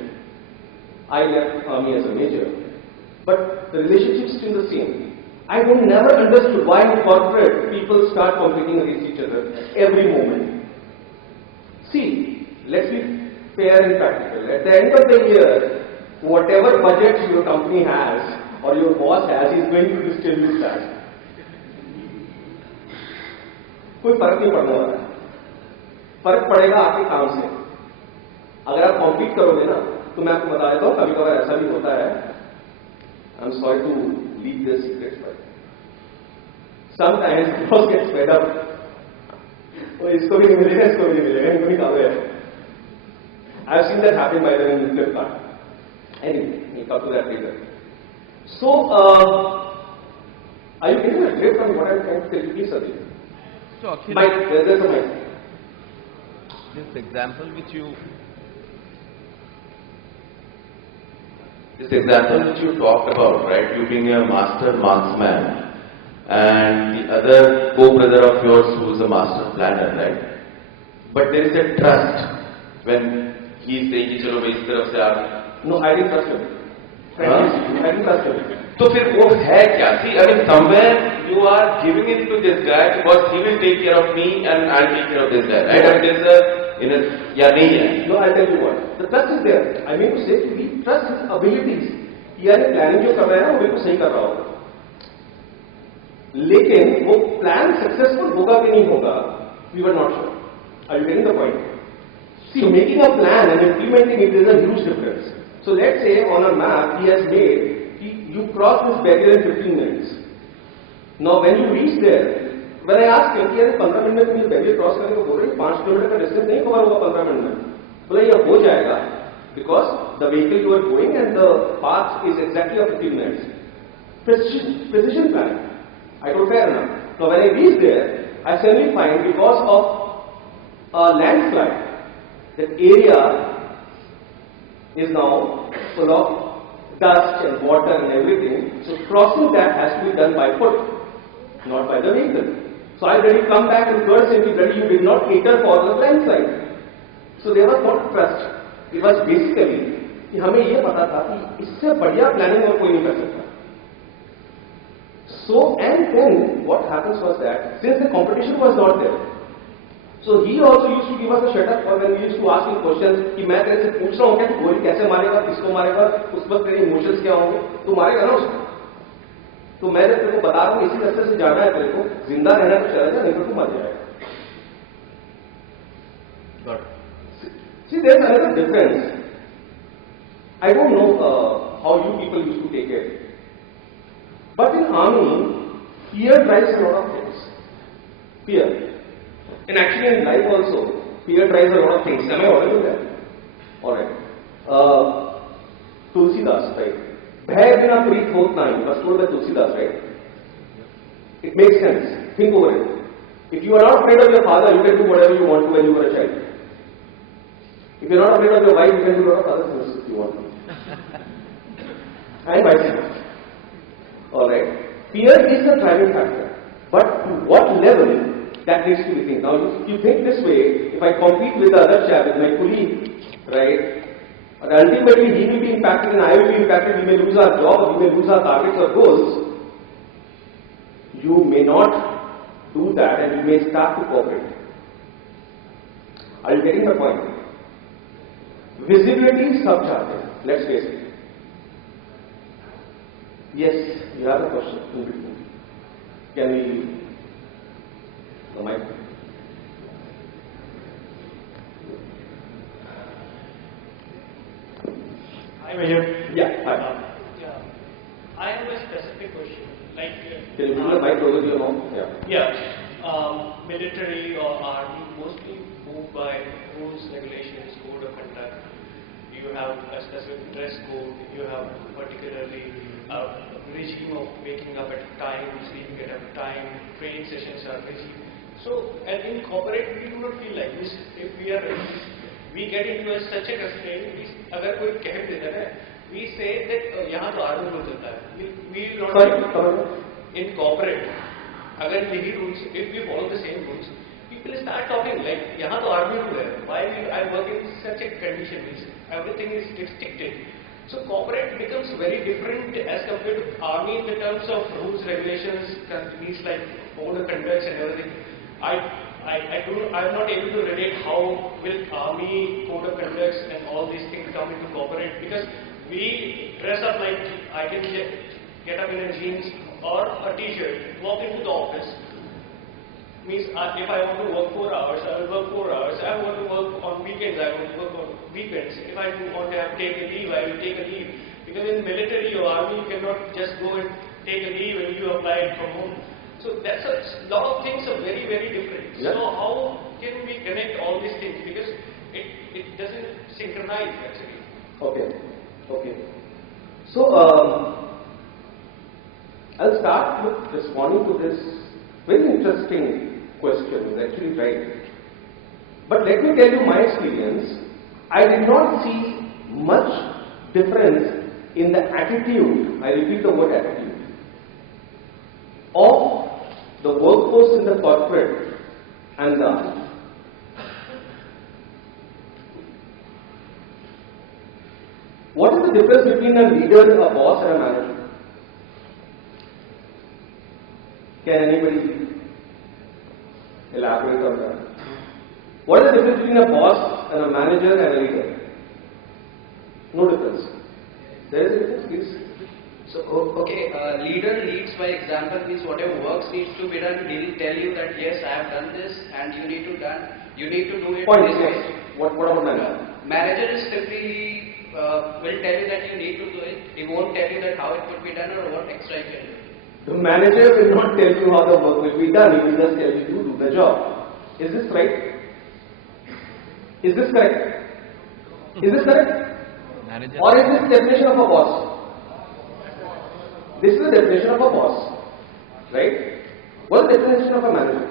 I left army as a major. But the relationship is still the same. I don't never understood why in corporate people start competing against each other every moment. See, let's be fair and practical. At the end of the year, whatever budget your company has or your boss has, he is going to distribute that. कोई फर्क नहीं पड़ने वाला है. फर्क पड़ेगा आपके काम से. अगर आप कॉम्पीट करोगे ना, तो मैं आपको बता देता हूँ, कभी कभार ऐसा भी होता है. I am sorry to leak this secrets, but sometimes boss gets fed up. तो इसको भी नहीं मिलेगा, इसको भी नहीं मिलेगा, इनको भी काम है. I have seen that happen by the way in Flipkart. Anyway, we'll come to that later. So, are you getting a grip on what I'm trying to tell you? Please, Saathi. So, Akhill, Mike, there's a mic. this example which you talked about, right? You being a master marksman and the other co-brother of yours who is a master planner, right? But there is a trust when he is saying, "Chalo, bhai, is taraf se aap." No, I didn't trust him. I didn't trust him. तो फिर वो है क्या? See, I mean, somewhere you are giving in to this guy because he will take care of me and I'll take care of this guy, right? I mean, there's a, या नहीं है? No, I'll tell you what. The trust is there. I mean to say, we trust his abilities. यानी planning जो कर रहा है ना, वो बिल्कुल सही कर रहा होगा. लेकिन वो प्लान सक्सेसफुल होगा कि नहीं होगा, we were not sure. Are you getting the point? See, making a plan and implementing it is a huge difference. So let's say on a map he has made, you cross this barrier in 15 minutes. Now when you reach there, when I asked him, कि 15 minute में तुम ये barrier cross करने को बोल रहे हो, 5 kilometre का डिस्टेंस नहीं कवर होगा 15 मिनट में. बोला ये हो जाएगा, because the vehicle you are going and the path is exactly of 15 minutes. Precision planning. I told fair enough. Now when I reached there, I suddenly find because of a landslide, that area is now full of dust and water and everything. So crossing that has to be done by foot, not by the vehicle. So I really come back and curse him, that you did not cater for the landslide. So there was not trust. It was basically कि हमें ये पता था कि इससे बढ़िया planning और कोई नहीं कर सकता. So and then what happens was that since the competition was not there, so he also used to give us a shut up, or when we used to ask him questions कि मैं तेरे से पूछ रहा हूँ क्या तू गोली कैसे मारेगा, किसको मारेगा, उस वक्त तेरे इमोशंस क्या होंगे, तू मारेगा ना उसको. तो मैं तेरे को बता रहा हूँ इसी रास्ते से जाना है तेरे को, जिंदा रहना तो चला जा, नहीं तो तू मर जाएगा. See, there's another difference. I don't know how you people used to take it, but in army, fear drives a lot of things. Fear. And actually in life also, fear drives a lot of things. Am I audible there? Alright. Tulsidas, right? Bhai bina preet hot nahi, was told by Tulsidas, right? It makes sense. Think over it. If you are not afraid of your father, you can do whatever you want to when you were a child. If you are not afraid of your wife, you can do a lot of other things if you want to. And vice versa. Alright. Fear is the driving factor. But to what level, that needs to be think. Now, if you think this way, if I compete with the other chap, with my colleague, right, but ultimately he will be impacted and I will be impacted, we may lose our job, we may lose our targets or goals. You may not do that and you may start to cooperate. Are you getting the point? Visibility is subcharted. Let's face it. Yes, you have a question in between. Can we... The mic. Hi, Major. Yeah, hi. Yeah. I have a specific question. Like, Can you put the mic closer to your mouth? Yeah. military or army mostly move by rules, regulations, code of conduct. you have a specific dress code, you have particularly a regime of waking up at time, sleeping at a time, training sessions are rigid. So, and in corporate, we do not feel like this. If we are ready, we get into such a constraint. अगर कोई कह देता है, we say that यहाँ तो army rule चलता है. We will not in corporate. अगर यही rules, if we follow the same rules, people start talking like यहाँ तो आर्मी रूल है. Why I work in such a condition? Everything is restricted. So corporate becomes very different as compared to army in the terms of rules, regulations, things like code of conduct and everything. I'm not able to relate how will army code of conduct and all these things come into corporate, because we dress up like I can get up in a jeans or a t-shirt, walk into the office. Means if I want to work 4 hours, I will work 4 hours. I want to work on weekends, I want to work on weekends. If I want to take a leave, I will take a leave. Because in military or army, you cannot just go and take a leave when you apply it from home. So that's a lot of things are very, very different. Yeah. So how can we connect all these things? Because it doesn't synchronize actually. Okay. So, I'll start with responding to this very interesting question. It's actually right. But let me tell you my experience. I did not see much difference in the attitude, I repeat the word attitude, of the workforce in the corporate and the army. What is the difference between a leader, a boss, and a manager? Can anybody elaborate on that? What is the difference between a boss and a manager and a leader? No difference. There is a difference, please. So, okay, leader leads by example, means whatever works needs to be done, he will tell you that yes, I have done this and you need to do it Point. this way. What about manager? Manager is simply will tell you that you need to do it. He won't tell you that how it could be done or what extra you can do. The manager will not tell you how the work will be done. He will just tell you to do the job. Is this right? Is this correct? Is this correct? Manager. Or is this definition of a boss? This is the definition of a boss, right? What is the definition of a manager?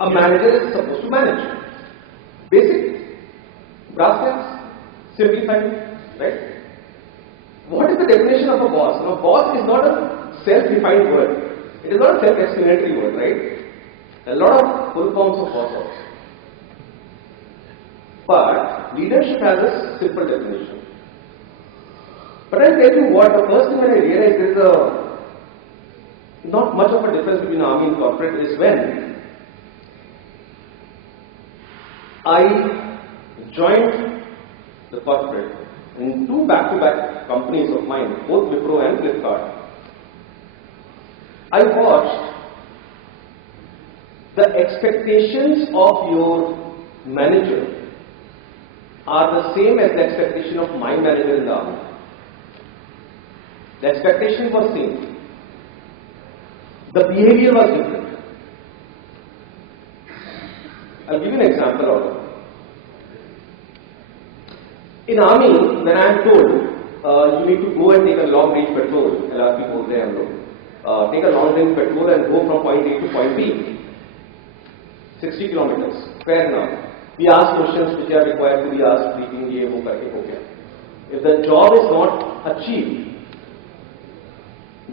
A manager is supposed to manage. Basic, brass tacks, simplified, right? What is the definition of a boss? Now, boss is not a self-defined word. It is not a self-explanatory word, right? A lot of full forms of boss also. But leadership has a simple definition. But I'll tell you what, the first thing that I realized there is not much of a difference between army and corporate is when I joined the corporate in 2 back-to-back companies of mine, both Wipro and Flipkart. I watched the expectations of your manager are the same as the expectation of my manager in the army. The expectation was same. The behavior was different. I'll give you an example of it. In army, when I am told you need to go and take a long range patrol, LRP बोलते हैं हम लोग, take a long range patrol and go from point A to point B, 60 kilometers. Fair enough. We ask questions which are required to be asked, briefing ये वो करके हो गया. If the job is not achieved,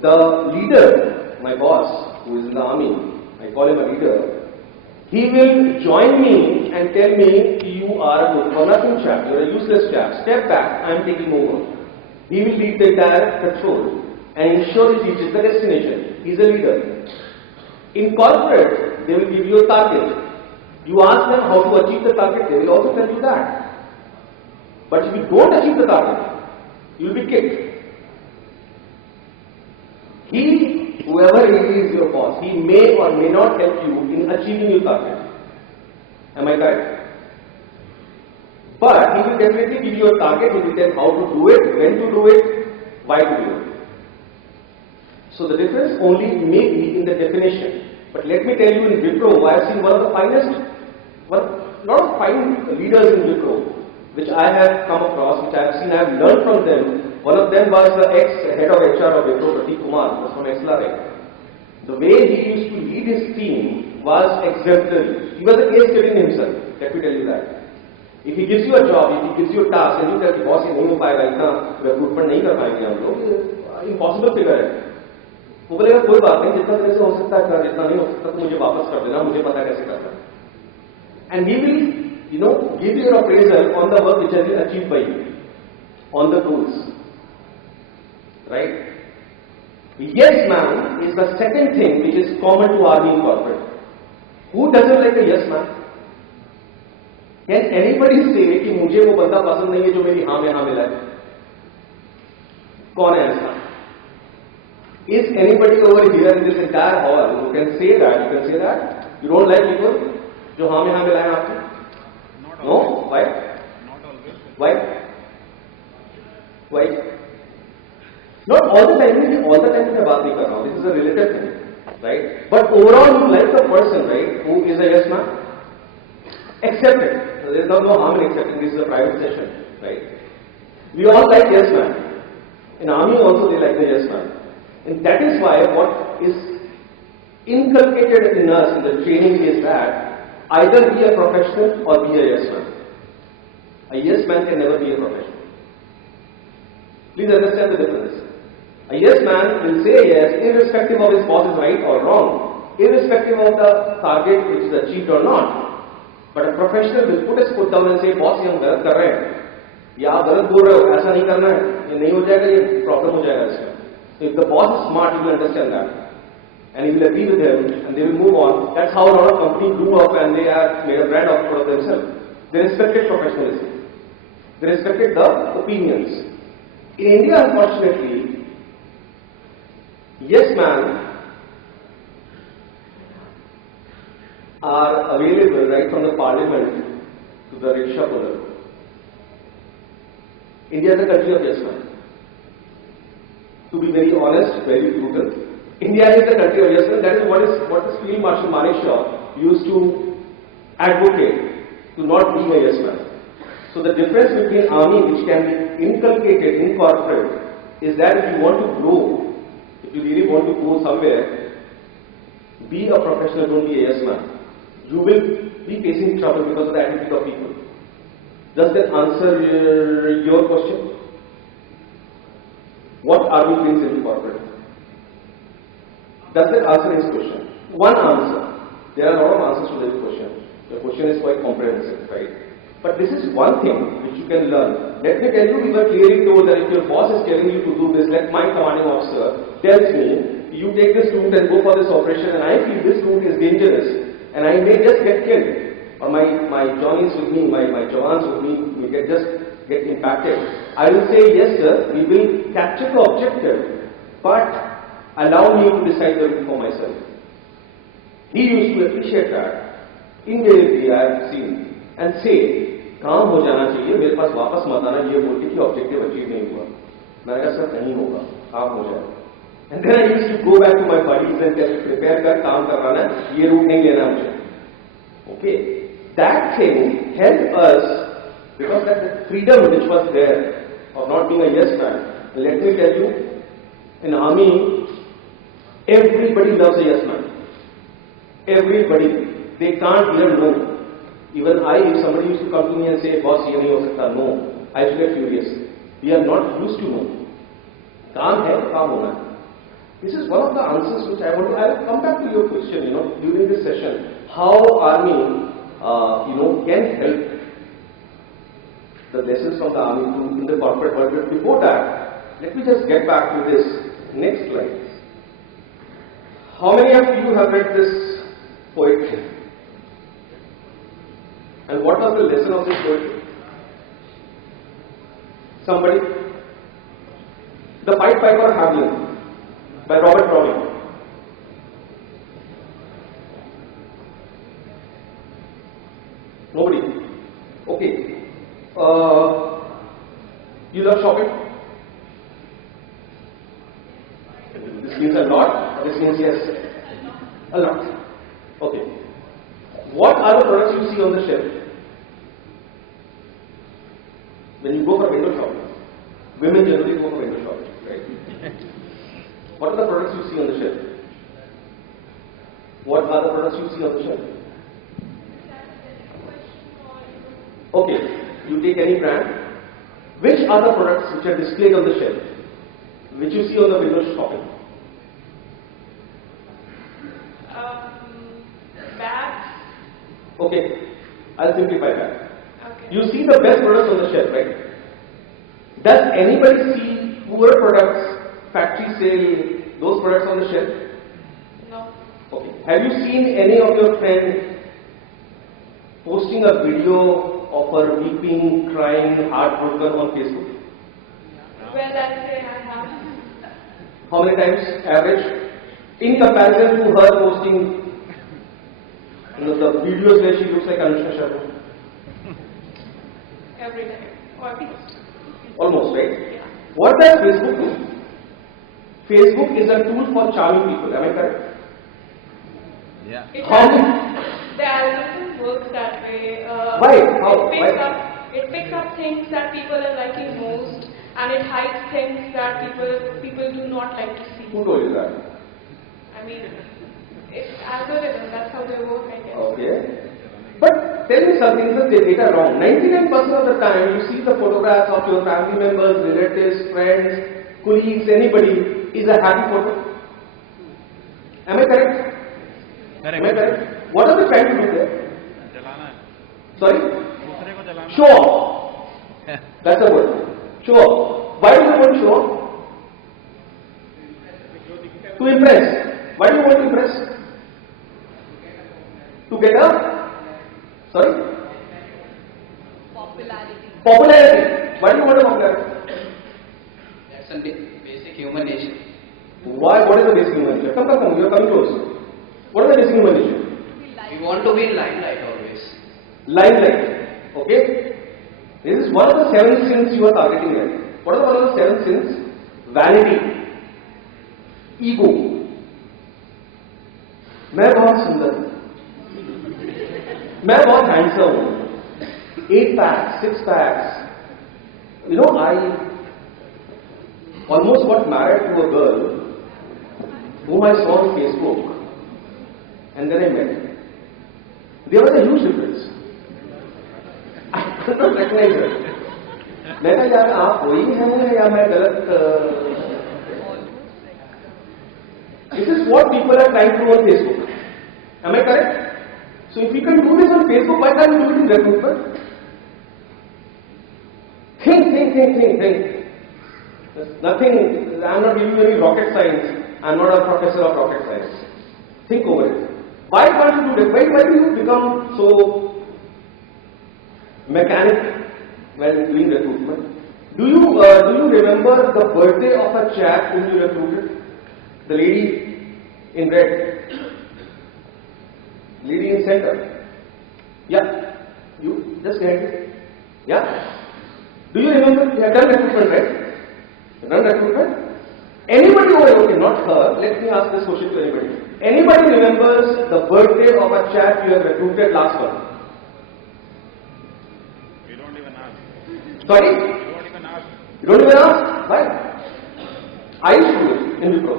the leader, my boss, who is in the army, I call him a leader, he will join me and tell me, you are a good for nothing chap, you are a useless chap, step back, I am taking over. He will lead the entire patrol and ensure he reaches the destination. He is a leader. In corporate, they will give you a target. You ask them how to achieve the target, they will also tell you that. But if you don't achieve the target, you will be kicked. Whoever he is your boss, he may or may not help you in achieving your target. Am I correct? But he will definitely give you a target, he will tell how to do it, when to do it, why to do it. So the difference only may be in the definition. But let me tell you, in Wipro, I have seen one of the finest a lot of fine leaders in Wipro, which I have come across, which I have seen, I have learned from them. One of them was the ex-head of HR of Wipro, Pratik Kumar, was from XLR. The way he used to lead his team was exemplary. He was a case study in himself, let me tell you that. If he gives you a job, if he gives you a task, and you tell boss, ये नहीं हो पाएगा, इतना recruitment नहीं कर पाएंगे हम लोग, impossible figure है. वो बोलेगा कोई बात नहीं, जितना मेरे से हो सकता है, जितना नहीं हो सकता तो मुझे वापस कर देना, मुझे पता कैसे करना है. And he will, give you an appraisal on the work which has been achieved by you, on the tools. Right? Yes man is the second thing which is common to army and corporate. Who doesn't like a yes man? Can anybody say कि मुझे वो बंदा पसंद नहीं है जो मेरी हाँ में हाँ मिला है? कौन है ऐसा? Is anybody over here in this entire hall who can say that? You can say that? You don't like people जो हाँ में हाँ मिला है आपको? No? Why? Not always. Why? Why? Not all the time. All the time मैं बात नहीं कर रहा हूँ. This is a relative thing, right? But overall, you like the person, right? Who is a yes man? Accept it. There is no harm in accepting. This is a private session, right? We all like yes man. In army also they like the yes man, and that is why what is inculcated in us in the training is that either be a professional or be a yes man. A yes man can never be a professional. Please understand the difference. A yes man will say yes irrespective of his boss is right or wrong, irrespective of the target which is achieved or not. But a professional will put his foot down and say, boss, ये हम गलत कर रहे हैं, या आप गलत बोल रहे हो, ऐसा नहीं करना है, ये नहीं हो जाएगा, ये प्रॉब्लम हो जाएगा इसमें. So if the boss is smart, he will understand that, and he will agree with him, and they will move on. That's how a lot of companies grew up, and they have made a brand out of themselves. They respected professionalism. They respected the opinions. In India, unfortunately, yes man are available right from the parliament to the rickshaw puller. India is a country of yes man. To be very honest, very brutal, India is the country of yes man. That is what Field Marshal Manekshaw used to advocate, to not being a yes man. So the difference between army, which can be inculcated in corporate, is that if you want to grow, if you really want to go somewhere, be a professional, don't be a yes man. You will be facing trouble because of the attitude of people. Does that answer your question? What army brings into corporate? Does that answer his question? One answer. There are a lot of answers to this question. The question is quite comprehensive, right? But this is one thing which you can learn. Let me tell you, we were clearly told that if your boss is telling you to do this, let my commanding officer tells me, you take this route and go for this operation, and I feel this route is dangerous, and I may just get killed, or my Johnnies with me, my Jawans with me, will just get impacted. I will say, yes sir, we will capture the objective, but allow me to decide the route for myself. He used to appreciate that. Invariably, I have seen, and say, काम हो जाना चाहिए, मेरे पास वापस मत आना ये बोल के कि ऑब्जेक्टिव अचीव नहीं हुआ. मैंने कहा सर नहीं होगा, काम हो जाएगा. And then I used to go back to my buddies and tell me, prepare कर, काम करवाना है, ये रूट नहीं लेना मुझे. Okay, that thing helped us because that freedom which was there of not being a yes man. Let me tell you, in army, everybody loves a yes man. Everybody, they can't hear no. Even if somebody used to come to me and say, boss, ये नहीं हो सकता, no, I used to get furious. We are not used to no. काम है, काम होना है. This is one of the answers which I will come back to your question, during this session, how army, can help the lessons from the army in the corporate world. But before that, let me just get back to this next slide. How many of you have read this poetry? And what was the lesson of this poetry? Somebody? The Pied Piper of Hamelin by Robert Browning. Nobody? Okay. You love shopping? This means a lot, this means yes. A lot. Okay. What are the products you see on the shelf? When you go for window shopping, women generally go for window shopping, right? What are the products you see on the shelf? What are the products you see on the shelf? Okay, you take any brand. Which are the products which are displayed on the shelf, which you see on the window shopping? Bags. Okay, I'll simplify that. Okay. You see the best products on the shelf, right? Does anybody see poor products, factory sale, those products on the shelf? No. Okay. Have you seen any of your friends posting a video of her weeping, crying, heartbroken on Facebook? Well, I'll say I have. How many times average? In comparison to her posting the videos where she looks like Anushka Sharma? Every time. Almost. Almost, right? Yeah. What does Facebook do? Facebook is a tool for charming people, am I correct? Yeah. The algorithm works that way. Why? How? It picks up things that people are liking most, and it hides things that people do not like to see. Who told you that? I mean, it's algorithm. That's how they work, I guess. Okay. But tell me something, is the data wrong? 99% of the time you see the photographs of your family members, relatives, friends, colleagues, anybody is a happy photo. Am I correct? Am I correct? What are they trying to do there? Sorry? Show off. That's the word. Show off. Why do you want to show off? To impress. Why do you want to impress? To get a? Sorry? Popularity. Popularity. Why do you want a popularity? That's a basic human nature. Why? What is the basic human nature? Come. You are coming close. What is the basic human nature? We want to be in limelight always. Limelight. Okay? This is one of the 7 sins you are targeting there. What are one of the 7 sins? Vanity. Ego. मैं बहुत सुंदर हूँ, मैं बहुत handsome हूँ, 8 packs, 6 packs. You know, I almost got married to a girl whom I saw on Facebook, and then I met. There was a huge difference. I could not recognize her. मैं कहा यार आप वही हैं या मैं गलत? This is what people are trying to do on Facebook. Am I correct? So if you can do this on Facebook, why can't you do it in recruitment? Think. There's nothing, I'm not giving you any rocket science. I'm not a professor of rocket science. Think over it. Why can't you do that? Why do you become so mechanic when doing recruitment? Do you remember the birthday of a chap whom you recruited? The lady in red. Lady in center. Yeah. You just get it. Yeah. Do you remember? You have done recruitment, right? You have done recruitment? Anybody over here, okay, not her. Let me ask this question to anybody. Anybody remembers the birthday of a chap you have recruited last month? We don't even ask. Sorry? We don't even ask. You don't even ask? Why? I used to do it in Wipro.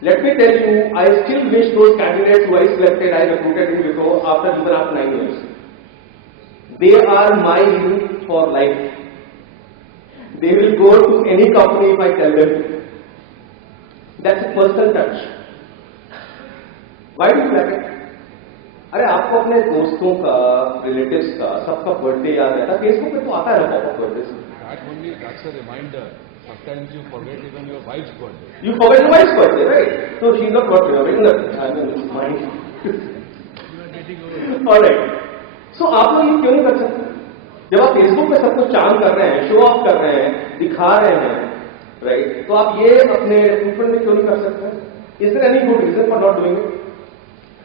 Let me tell you, I still wish those candidates who I selected, I recruited in Wipro after 9 years. They are my youth for life. They will go to any company if I tell them to. That's a personal touch. Why do you like it? अरे आपको अपने दोस्तों का, relatives का, सबका birthday याद रहता है. फेसबुक पे तो आता है ना पॉपअप बर्थडे से. That's a reminder. Sometimes you forget even your wife's birthday. You forget your wife's birthday, right? So she's not got remembering nothing. I mean, mine. Alright. So आप लोग ये क्यों नहीं कर सकते? जब आप फेसबुक पे सब कुछ चार्म कर रहे हैं, शो ऑफ कर रहे हैं, दिखा रहे हैं, राइट? तो आप ये अपने रिक्रूटमेंट में क्यों नहीं कर सकते? Is there any good reason for not doing it?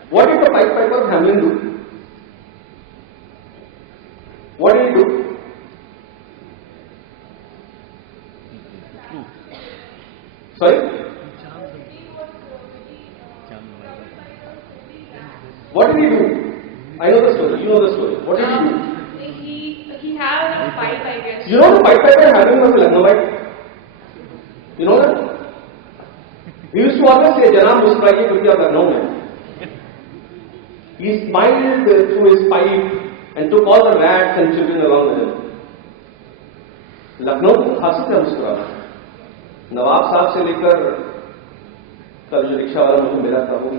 What did the Pied Piper of Hamelin do? What did he do? Sorry? What did he do? I know the story. You know the story. What did he do? He had a fight, I guess. You know the fight that having was a Lucknow fight? You know that? He used to always say, "Janam muskuraiye kyunki aap Lucknow mein." He smiled through his pipe and took all the rats and children along with him. Lucknow की खासियत है मुस्कुराना. नवाब साहब से लेकर कल जो rickshaw वाला मुझे मिला था वो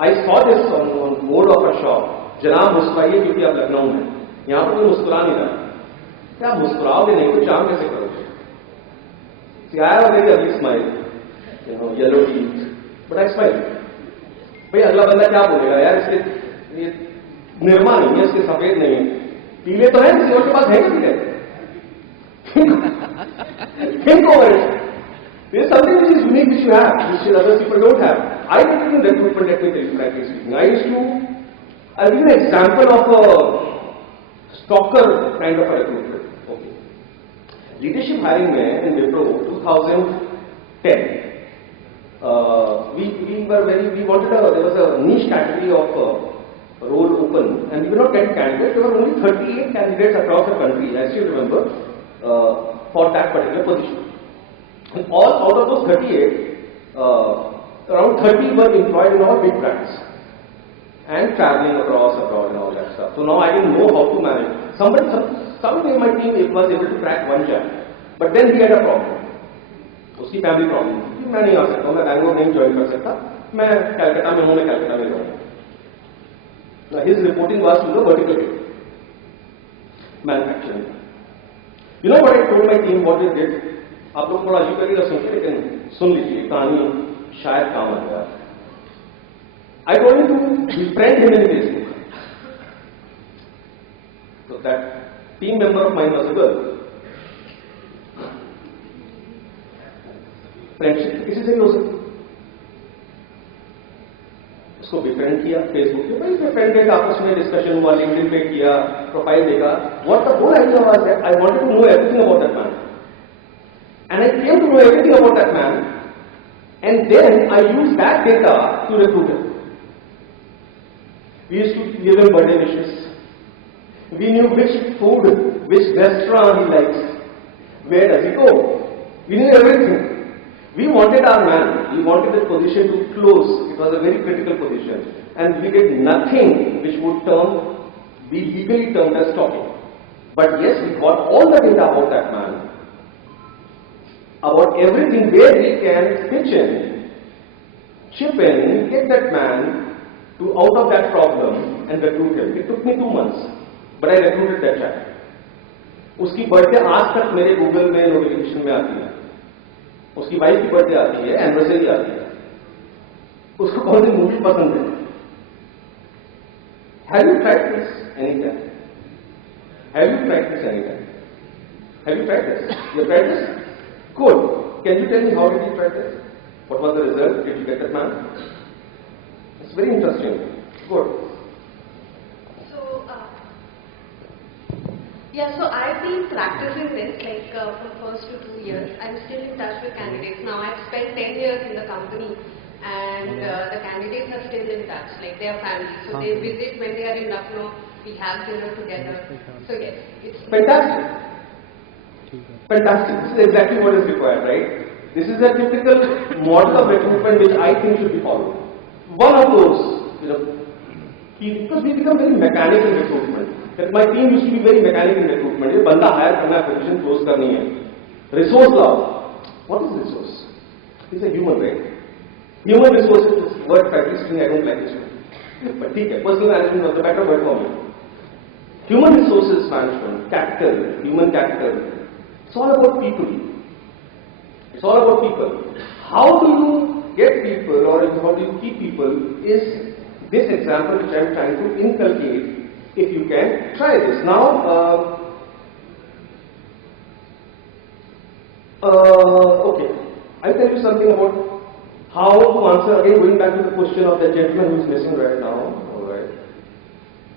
I saw this on board of a shop. जनाब मुस्कुराइए क्योंकि आप लखनऊ में. यहाँ पर कोई मुस्कुरा नहीं रहा. क्या मुस्कुराओगे नहीं तो काम कैसे करोगे? See, I have a very ugly smile, yellow teeth, but I smile. भाई अगला बंदा क्या बोलेगा यार, इसके ये निर्मा नहीं है, इसके सफेद नहीं है, पीले तो है, किसी और के पास है क्या पीले? Think over it. There is something which is unique which you have, which other people don't have. I did it in recruitment, let me tell you frankly speaking. I'll give you an example of a stalker kind of a recruitment. Okay. Leadership hiring में in Wipro 2010. We wanted there was a niche category of role open and we were not getting candidates. There were only 38 candidates across the country, I still remember, for that particular position. And all out of those 38, around 30 were employed in our big brands and traveling across abroad and all that stuff. So now I didn't know how to manage. Somebody in my team was able to crack one job, but then he had a problem. उसकी family problem थी, मैं नहीं आ सकता, मैं बैंगलोर नहीं join कर सकता, मैं कलकत्ता में हूँ, मैं कलकत्ता में रहूँगा. His reporting was to the vertical head, manufacturing. You know what I told my team, what they did? आप लोग थोड़ा अजीब करिएगा सुनिए, लेकिन सुन लीजिए, कहानी शायद काम आएगा. I told him to befriend him in Facebook. So that team member of mine was a girl. Friendship किसी से भी हो सकती. उसको befriend किया फेसबुक पे, भाई befriend पे आपस में डिस्कशन हुआ, लिंक्डइन पे किया, प्रोफाइल देखा. What the whole idea was that I wanted to know everything about that man. And I came to know everything about that man, and then I used that data to recruit him. We used to give him birthday wishes. We knew which food, which restaurant he likes, where does he go. We knew everything. We wanted our man, we wanted the position to close. It was a very critical position, and we did nothing which would be legally termed as stalking. But yes, we got all the data about that man, about everything where we can pitch in, chip in, get that man to out of that problem and recruit him. It took me 2 months, but I recruited that chap. उसकी birthday आज तक मेरे Google में notification में आती है. उसकी wife की बर्थडे आती है, एनिवर्सरी आती है, उसको कौन सी मूवी पसंद है. Have you tried this anytime? Have you tried this anytime? Have you tried this? You tried this? Good. Can you tell me how did you try this? What was the result? Did you get that man? It's very interesting. Good. Yeah, so I've been practicing this for the first 2 years. I'm still in touch with candidates. Now I've spent 10 years in the company and the candidates are still in touch, like they are family. So they visit when they are in Lucknow, we have dinner together. So yes, it's fantastic. Fantastic. This is exactly what is required, right? This is a typical model of recruitment which I think should be followed. One of those, because we become very mechanical in recruitment. My team used to be very mechanical in recruitment. ये बंदा hire करना है, position close करनी है. Resource लाओ. What is resource? It's a human, right? Human resources is word frankly speaking I don't like this one. But ठीक है, personal management was the better word for me. Human resources management, capital, human capital. It's all about people. It's all about people. How do you get people or how do you keep people is this example which I am trying to inculcate. If you can try this. Now, okay, I'll tell you something about how to answer, again going back to the question of the gentleman who is missing right now. Alright.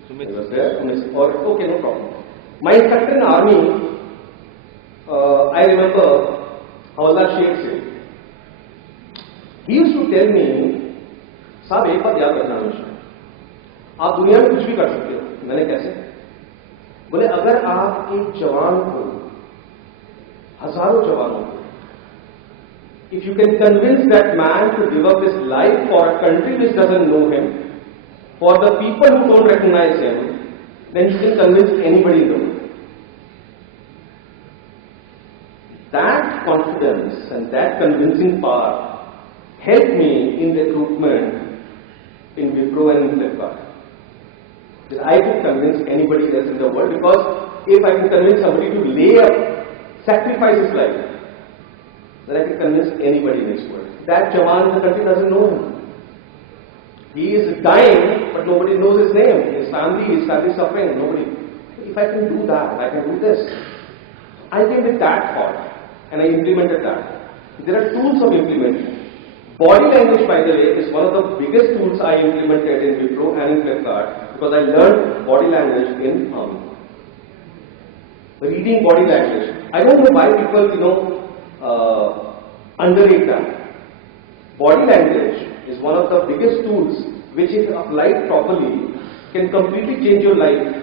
He was there, okay, no problem. My instructor in army, I remember Hawaldar Sheikh Singh. He used to tell me साहब एक बात याद रखना हमेशा, आप दुनिया में कुछ भी कर सकते हो। मैंने कैसे? बोले अगर आप एक जवान को, हजारों जवानों को, if you can convince that man to give up his life for a country which doesn't know him, for the people who don't recognize him, then you can convince anybody in the world. That confidence and that convincing power helped me in recruitment in Wipro and in Flipkart. That I could convince anybody else in the world, because if I can convince somebody to lay up, sacrifice his life, then I can convince anybody in this world. That Jawan in the country doesn't know him. He is dying, but nobody knows his name. His family suffering, nobody. If I can do that, I can do this. I came with that thought, and I implemented that. There are tools of implementation. Body language, by the way, is one of the biggest tools I implemented in Wipro and in Flipkart, because I learned body language in army. Reading body language. I don't know why people, underrate that. Body language is one of the biggest tools which, if applied properly, can completely change your life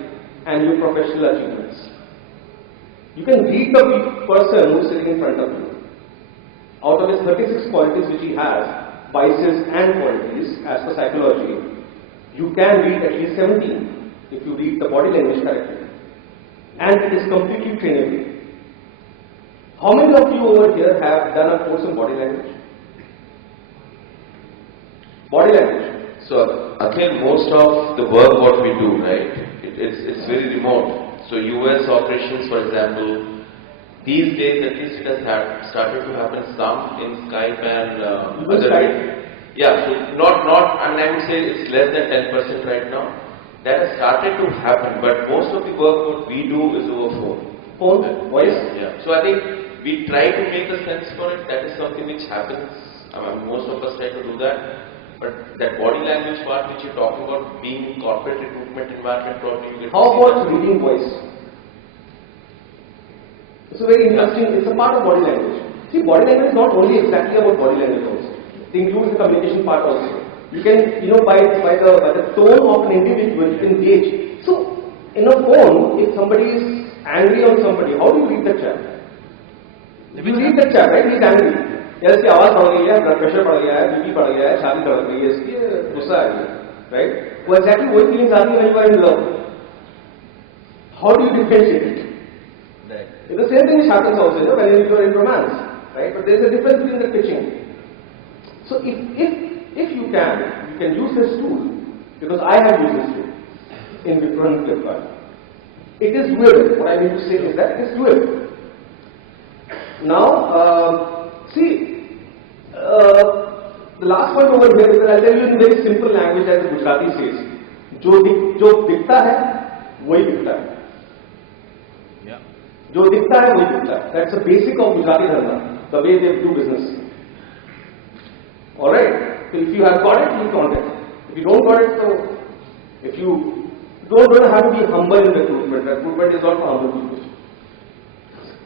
and your professional achievements. You can read the person who's sitting in front of you. Out of his 36 qualities which he has, vices and qualities, as per psychology, you can read at least 17 if you read the body language correctly. And it is completely trainable. How many of you over here have done a course in body language? Body language. So, again, most of the work what we do, right, it's very remote. So, US operations, for example, these days at least it has started to happen some in Skype and other ways. Yeah, so I would say it's less than 10% right now. That has started to happen, but most of the work what we do is over phone. Phone? Voice? Yeah. So I think we try to make a sense for it. That is something which happens. I mean, most of us try to do that. But that body language part which you're talking about, being in corporate recruitment environment, probably you get. How about reading voice? It's a very interesting, it's a part of body language. See, body language is not only exactly about body language also. It includes the communication part also. You can, by the tone of an individual, you can gauge. So, in a phone, if somebody is angry on somebody, how do you read the chat? You read the chat, right? He's angry. Yes, इसकी आवाज बढ़ गई है, blood pressure बढ़ गया है, BP बढ़ गया है, शादी बढ़ गई है, इसकी गुस्सा आ गया, right? वो exactly वही feelings आती है when you are in love. How do you differentiate it? Right. The same thing which happens also, when you are in romance, right? But there is a difference between the pitching. So if you can use this tool, because I have used this tool in Wipro and Flipkart. It is doable. What I mean to say is that it is doable. Now, the last point over here is that I'll tell you in very simple language as the Gujarati says, जो दिखता है वही बिकता है. जो दिखता है वही बिकता है. That's the basic of Gujarati धंधा, the way they do business. Alright? So if you have got it, you got it. If you don't got it, so if you don't have to be humble in recruitment. Recruitment is not for humble people.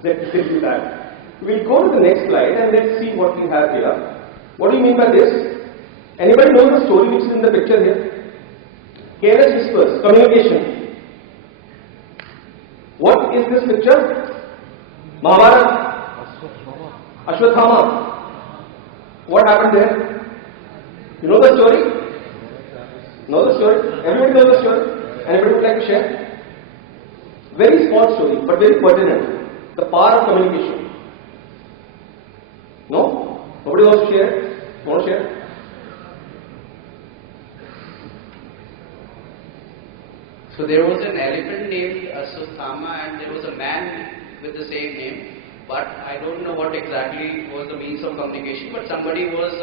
Let's do that. We'll go to the next slide and let's see what we have here. What do you mean by this? Anybody know the story which is in the picture here? Careless whispers, communication. What is this picture? Mahabharata. Ashwathama. What happened there? You know the story? Know the story? Everybody knows the story? Anybody would like to share? Very small story, but very pertinent. The power of communication. No? Nobody wants to share? Want to share? So there was an elephant named Ashwathama and there was a man with the same name. But I don't know what exactly was the means of communication, but somebody was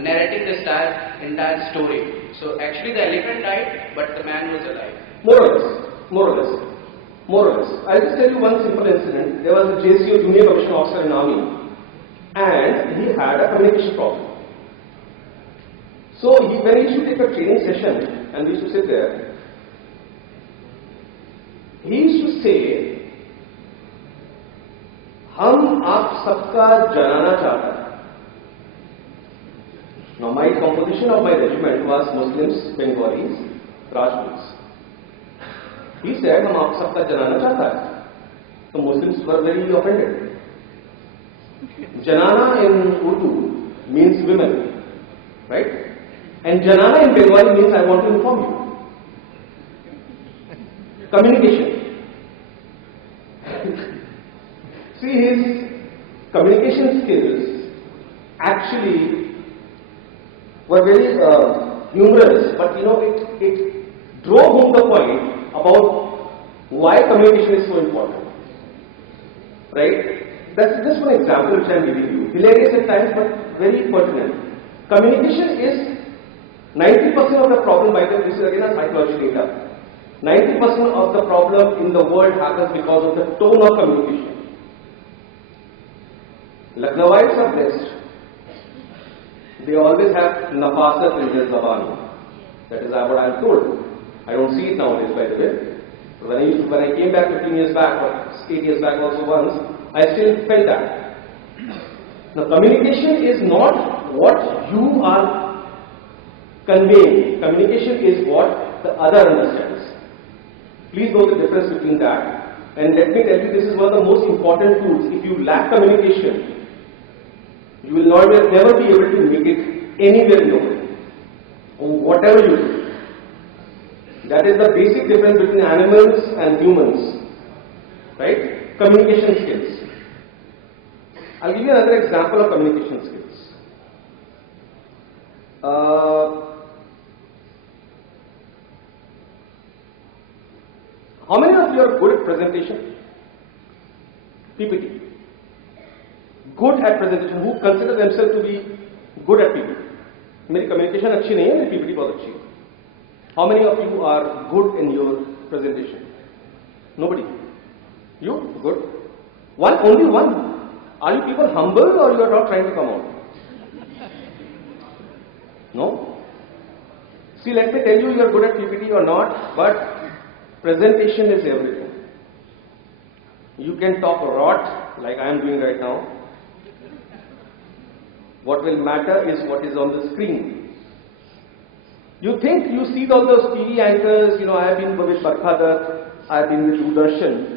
narrating this entire story. So actually the elephant died, but the man was alive. More or less. I'll just tell you one simple incident. There was a JCO, junior commissioned officer in army, and he had a communication problem. So when he used to take a training session, and we used to sit there, he used to say, हम आप सबका जनाना चाहते हैं. Now my composition of my regiment was Muslims, Bengalis, Rajputs. He said, हम आप सबका जनाना चाहता है. So Muslims were very offended. Janana in Urdu means women, right? And Janana in Bengali means I want to inform you. Communication. See, his communication skills actually were very humorous, but it drove home the point about why communication is so important. Right? That's just one example which I am giving you. Hilarious at times, but very pertinent. Communication is 90% of the problem, by the way, this is again a psychology data. 90% of the problem in the world happens because of the tone of communication. Lucknowites are blessed. They always have nafasat in their zaban. That is what I am told. I don't see it nowadays, by the way. When I came back 15 years back, or 8 years back also once, I still felt that. Now, communication is not what you are conveying. Communication is what the other understands. Please know the difference between that. And let me tell you, this is one of the most important tools. If you lack communication, you will never be able to make it anywhere in the world. Or whatever you do. That is the basic difference between animals and humans. Right? Communication skills. I'll give you another example of communication skills. How many of you are good at presentation? PPT. Good at presentation. Who consider themselves to be good at PPT? मेरी communication अच्छी नहीं है, मेरी PPT बहुत अच्छी है. How many of you are good in your presentation? Nobody. You? Good. Only one. Are you people humble or you are not trying to come out? No? See, let me tell you, you are good at PPT or not, but presentation is everything. You can talk rot like I am doing right now. What will matter is what is on the screen. You think you see all those TV anchors, I have been with Barkhadat, I have been with Doordarshan.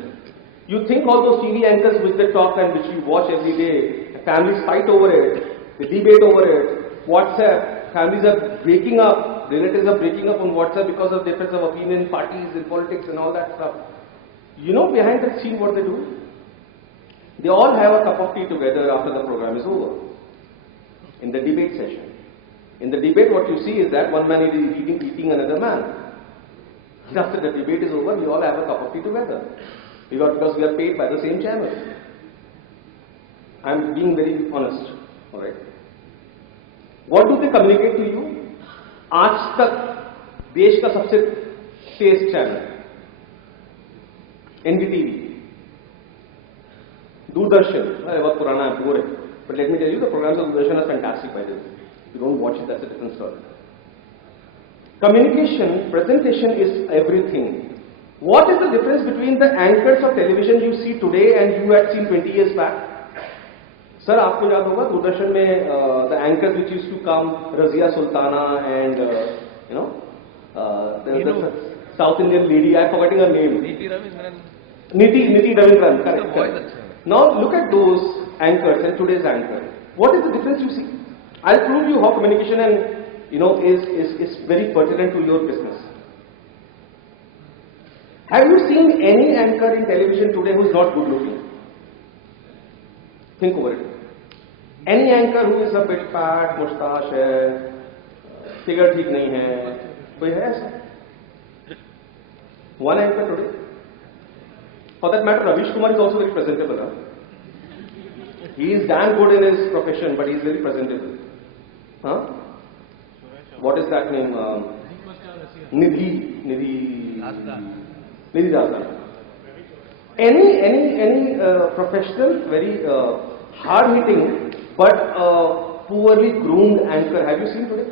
You think all those TV anchors which they talk and which you watch every day, families fight over it, they debate over it, WhatsApp, families are breaking up, relatives are breaking up on WhatsApp because of difference of opinion, parties in politics and all that stuff. You know behind the scene what they do? They all have a cup of tea together after the program is over. In the debate session. In the debate what you see is that one man is eating another man. After the debate is over, we all have a cup of tea together. Because we are paid by the same channel. I am being very honest. Alright. What do they communicate to you? आज तक देश का सबसे तेज channel NDTV, Doordarshan. बहुत पुराना है, bore है. But let me tell you, the programs of Doordarshan are fantastic by the way. If you don't watch it, that's a different story. Communication, presentation is everything. What is the difference between the anchors of television you see today and you had seen 20 years back? Sir, आपको याद होगा दूरदर्शन में the anchors which used to come, Razia Sultana and the South Indian lady, I'm forgetting her name. Niti Ravindran, correct. Now look at those anchors and today's anchor. What is the difference you see? I'll prove you how communication and is very pertinent to your business. Have you seen any anchor in television today who is not good looking? Think over it. Any anchor who is a bit fat, mustache hai, figure ठीक नहीं है, कोई है ऐसा? One anchor today. For that matter, Ravish Kumar is also very presentable. Huh? He is damn good in his profession, but he is very presentable. Huh? What is that name? Nidhi Dasa. Any professional, very hard-hitting, but poorly groomed anchor. Have you seen today?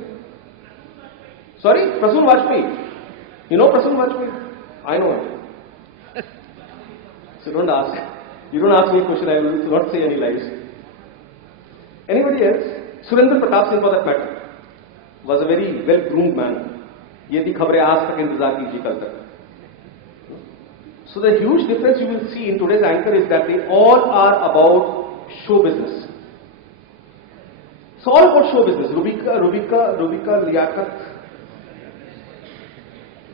Sorry, Prasoon Vajpayee. You know Prasoon Vajpayee? I know him. So don't ask. You don't ask me a question, I will not say any lies. Anybody else? Surendra Pratap Singh for that matter. was a very well-groomed man. ये थी खबरें आज तक इंतजार कीजिए कल तक. So the huge difference you will see in today's anchor is that they all are about show business. It's all about show business. Rubika Liaquat.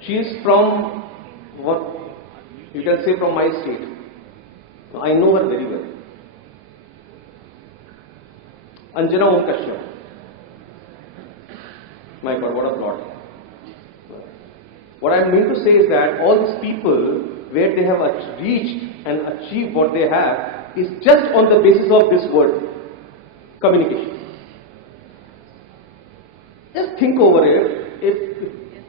She is from what you can say from my state. I know her very well. Anjana Om Kashyap. My God, what a plot. What I mean to say is that all these people, where they have reached and achieved what they have, is just on the basis of this word, communication. Just think over it.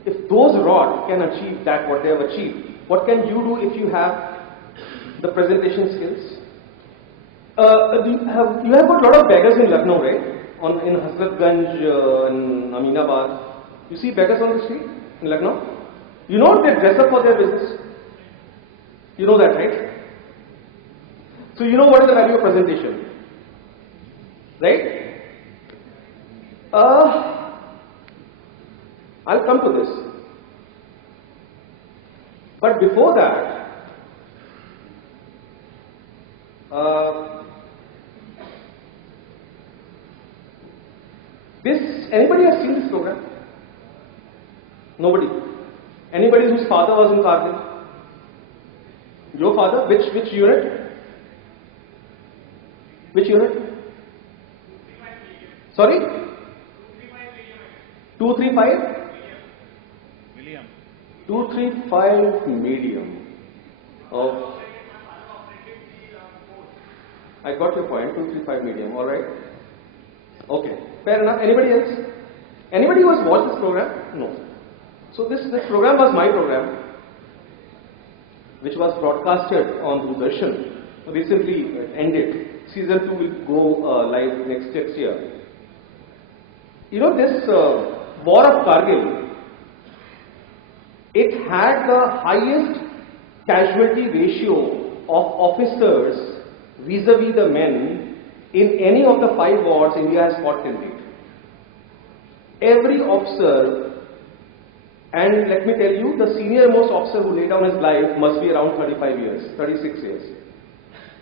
If those rot can achieve that, what they have achieved, what can you do if you have the presentation skills? You have got a lot of beggars in Lucknow, right? In Hazratganj, in Aminabad. You see beggars on the street in Lucknow? You know they dress up for their business. You know that, right? So you know what is the value of presentation, right? I'll come to this. But before that, anybody has seen this program? Nobody. Anybody whose father was in Kargil? Your father? Which unit? Which unit? Sorry? 235? 235 medium. Oh. I got your point. 235 medium. All right. Okay. Fair enough. Anybody else? Anybody who has watched this program? No. So this program was my program, which was broadcasted on Doordarshan. Recently ended. Season 2 will go live next year. You know this war of Kargil, it had the highest casualty ratio of officers vis-a-vis the men in any of the 5 wars India has fought till date. Every officer, and let me tell you, the senior most officer who laid down his life must be around 35 years, 36 years.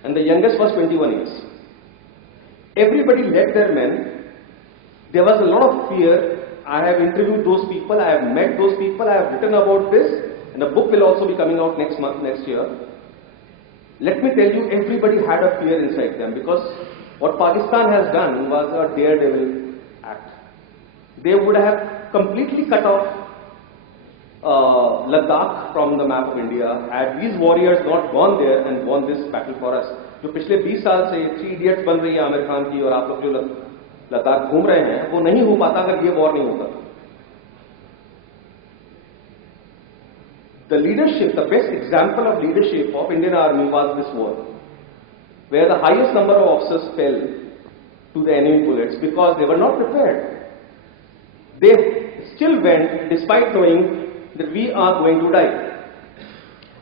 And the youngest was 21 years. Everybody led their men. There was a lot of fear. I have interviewed those people, I have met those people, I have written about this, and a book will also be coming out next year. Let me tell you, everybody had a fear inside them, because what Pakistan has done was a daredevil act. They would have completely cut off Ladakh from the map of India had these warriors not gone there and won this battle for us. जो पिछले 20 साल से 3 idiots बन रही है आमिर खान की और आप लोग जो लद्दाख घूम रहे हैं, वो नहीं हो पाता अगर ये वॉर नहीं होता. The leadership, the best example of leadership of Indian Army was this war, where the highest number of officers fell to the enemy bullets because they were not prepared. They still went despite knowing that we are going to die.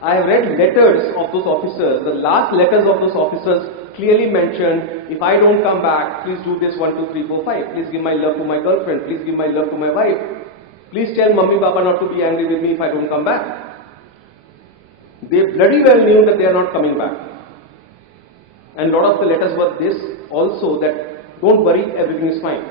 I have read letters of those officers. The last letters of those officers clearly mentioned, if I don't come back, please do this 1, 2, 3, 4, 5. Please give my love to my girlfriend. Please give my love to my wife. Please tell Mummy Papa not to be angry with me if I don't come back. They bloody well knew that they are not coming back. And a lot of the letters were this also, that don't worry, everything is fine.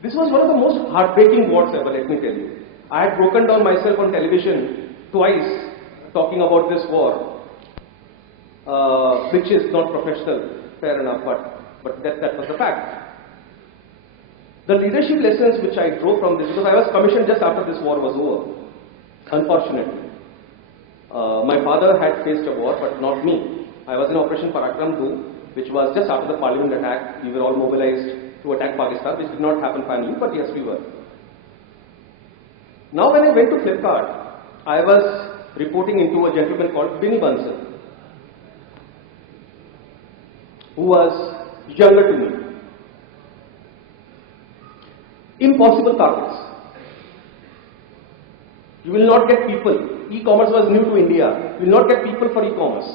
This was one of the most heartbreaking wars ever, let me tell you. I had broken down myself on television twice talking about this war. Which is not professional, fair enough, but that was the fact. The leadership lessons which I drew from this, because I was commissioned just after this war was over, unfortunately. My father had faced a war, but not me. I was in Operation Parakram 2, which was just after the Parliament attack. We were all mobilized to attack Pakistan, which did not happen finally, but yes, we were. Now when I went to Flipkart, I was reporting into a gentleman called Binny Bansal, who was younger to me. Impossible targets. You will not get people. E-commerce was new to India. You will not get people for e-commerce.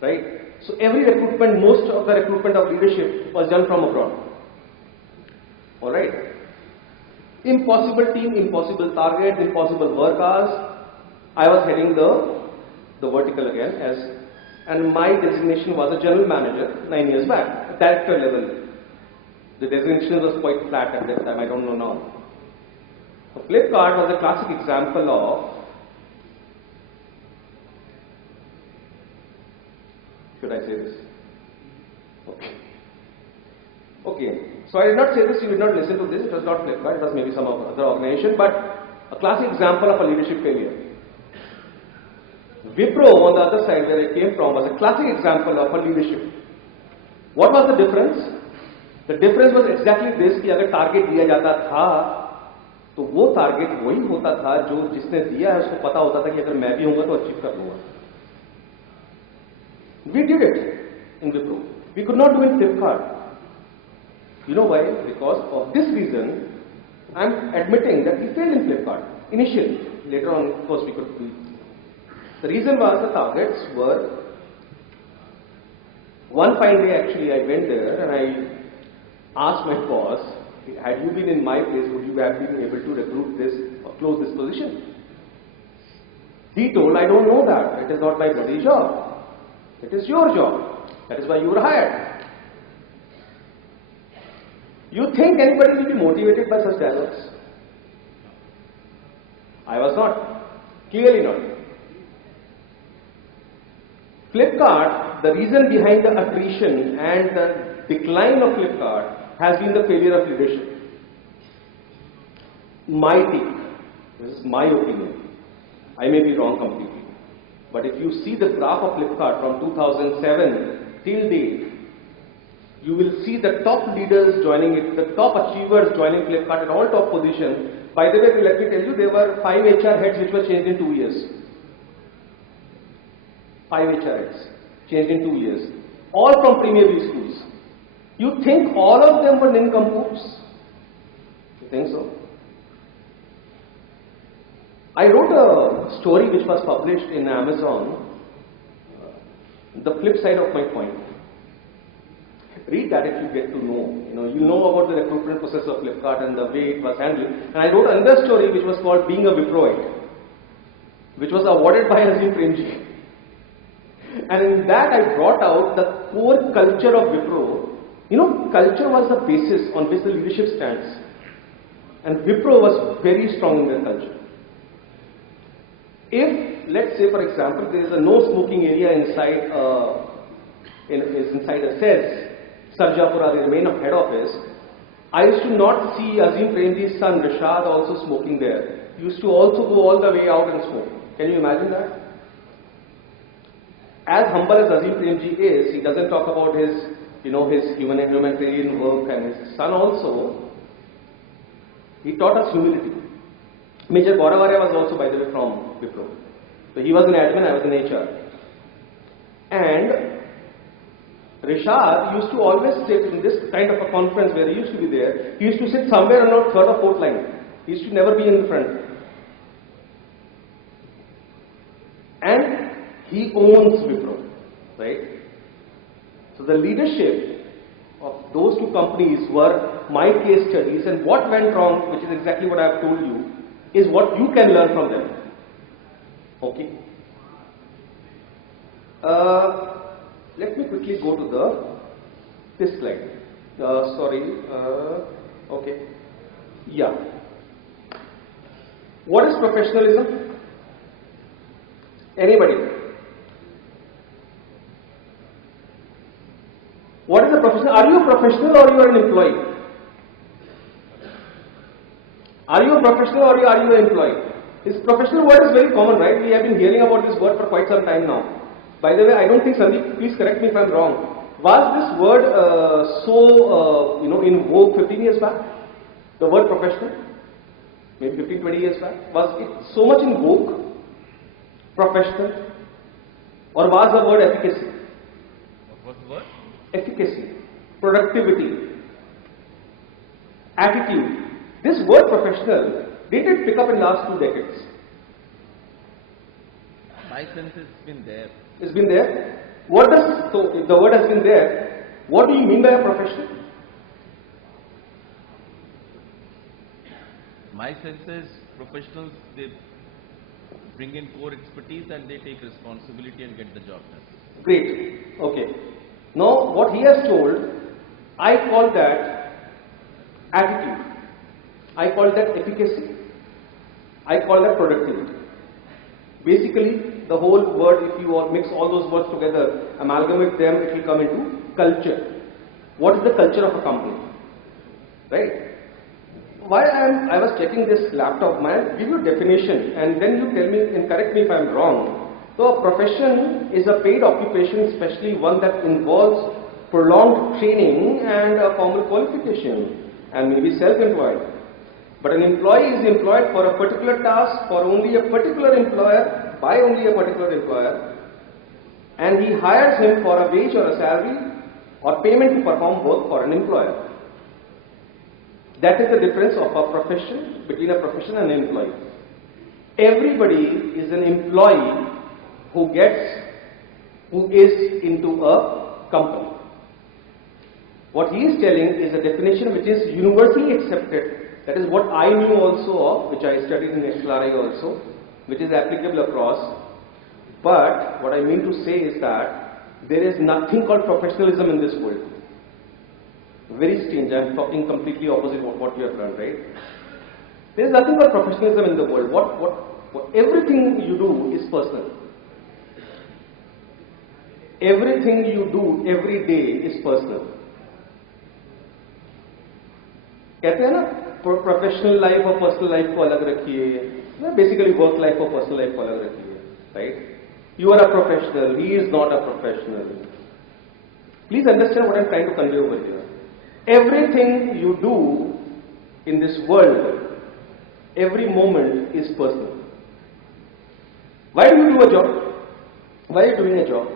Right? So every recruitment, most of the recruitment of leadership was done from abroad. Alright? Impossible team, impossible targets, impossible work hours. I was heading the vertical again and my designation was a general manager 9 years back, director level. The designation was quite flat at that time, I don't know now. So Flipkart was a classic example of, should I say this? Okay. So I did not say this, you did not listen to this, it was not Flipkart, it was maybe some other organization, but a classic example of a leadership failure. Wipro on the other side where I came from was a classic example of a leadership. What was the difference? The difference was exactly this कि अगर target दिया जाता था तो वो target वही होता था जो जिसने दिया है उसको पता होता था कि अगर मैं भी होऊंगा तो achieve कर लूंगा. We did it in Wipro. We could not do it in Flipkart. You know why? Because of this reason, I am admitting that we failed in Flipkart initially. Later on, of course, we could do. The reason was the targets were, one fine day actually I went there and I asked my boss, had you been in my place, would you have been able to recruit this or close this position? He told, I don't know that. It is not my bloody job. It is your job. That is why you were hired. You think anybody will be motivated by such dialogues? I was not. Clearly not. Flipkart, the reason behind the attrition and the decline of Flipkart has been the failure of leadership. My take, this is my opinion. I may be wrong completely. But if you see the graph of Flipkart from 2007 till date, you will see the top leaders joining it, the top achievers joining Flipkart at all top positions. By the way, let me tell you, there were 5 HR heads which were changed in 2 years. 5 HR heads changed in 2 years. All from Premier B schools. You think all of them were nincompoops? You think so? I wrote a story which was published in Amazon, the flip side of my point. Read that if you get to know. You know about the recruitment process of Flipkart and the way it was handled. And I wrote another story which was called Being a Wiproite, which was awarded by Azim Premji. And in that I brought out the core culture of Wipro. Culture was the basis on which the leadership stands. And Wipro was very strong in their culture. If, let's say for example, there is a no smoking area inside a SEZ, Sarjapura, the main head office, I used to not see Azim Premji's son Rishad also smoking there. He used to also go all the way out and smoke. Can you imagine that? As humble as Azim Premji is, he doesn't talk about his, his humanitarian work, and his son also, he taught us humility. Major Pratap was also, by the way, from Wipro. So he was an admin, I was in HR. And Rishad used to always sit in this kind of a conference where he used to be there. He used to sit somewhere on the third or fourth line. He used to never be in the front. And he owns Wipro, right? So the leadership of those two companies were my case studies, and what went wrong, which is exactly what I have told you, is what you can learn from them. Okay. Let me quickly go to this slide. Okay. Yeah. What is professionalism? Anybody? What is a professional? Are you a professional or you are an employee? Are you a professional or are you an employee? This professional word is very common, right? We have been hearing about this word for quite some time now. By the way, I don't think, Sandeep, please correct me if I am wrong. Was this word in vogue 15 years back? The word professional? Maybe 15, 20 years back? Was it so much in vogue? Professional? Or was the word efficacy? What was the word? Efficacy, productivity, attitude. This word professional, did it pick up in the last 2 decades? My sense it's been there. It's been there? So if the word has been there, what do you mean by a professional? My sense is professionals, they bring in core expertise and they take responsibility and get the job done. Great. Okay. Now, what he has told, I call that attitude. I call that efficacy. I call that productivity. Basically, the whole word, if you all mix all those words together, amalgamate them, it will come into culture. What is the culture of a company? Right? Why I was checking this laptop, man, give you a definition and then you tell me and correct me if I am wrong. So a profession is a paid occupation, especially one that involves prolonged training and a formal qualification and maybe self-employed. But an employee is employed for a particular task for only a particular employer, by only a particular employer, and he hires him for a wage or a salary or payment to perform work for an employer. That is the difference of a profession, between a profession and an employee. Everybody is an employee who is into a company. What he is telling is a definition which is universally accepted. That is what I knew also of, which I studied in XLRI also, which is applicable across. But what I mean to say is that there is nothing called professionalism in this world. Very strange, I am talking completely opposite of what you have learned, right? There is nothing called professionalism in the world. Everything you do is personal. Everything you do every day is personal. कहते हैं ना, professional life और personal life को अलग रखिए, basically work life और personal life को अलग रखिए, right? You are a professional, he is not a professional. Please understand what I am trying to convey over here. Everything you do in this world, every moment is personal. Why do you do a job? Why are you doing a job?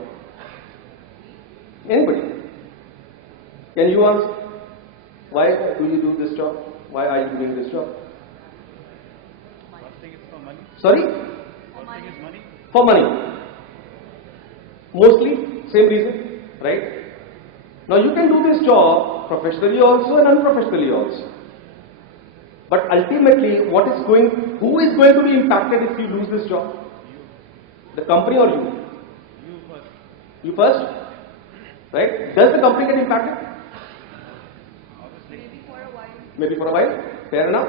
Anybody? Can you answer? Why do you do this job? Why are you doing this job? First thing is for money. Sorry? First thing is money. For money. Mostly, same reason, right? Now you can do this job professionally also and unprofessionally also. But ultimately, who is going to be impacted if you lose this job? The company or you? You first. You first? Right? Does the company get impacted? Obviously. Maybe for a while. Fair enough.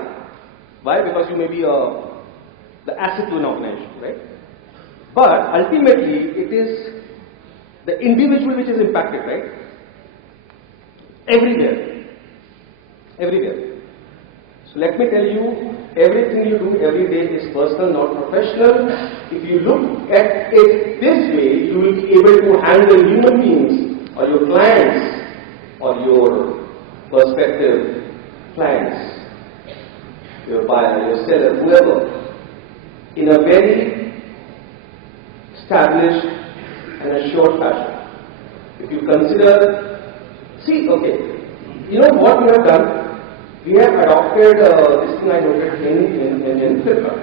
Why? Because you may be the asset to an organization, right? But ultimately, it is the individual which is impacted, right? Everywhere. Everywhere. So let me tell you, everything you do every day is personal, not professional. If you look at it this way, you will be able to handle human beings or your clients or your prospective clients, your buyer, your seller, whoever, in a very established and assured fashion. If you consider, okay, you know what we have done? We have adopted this thing I noted in Flipkart,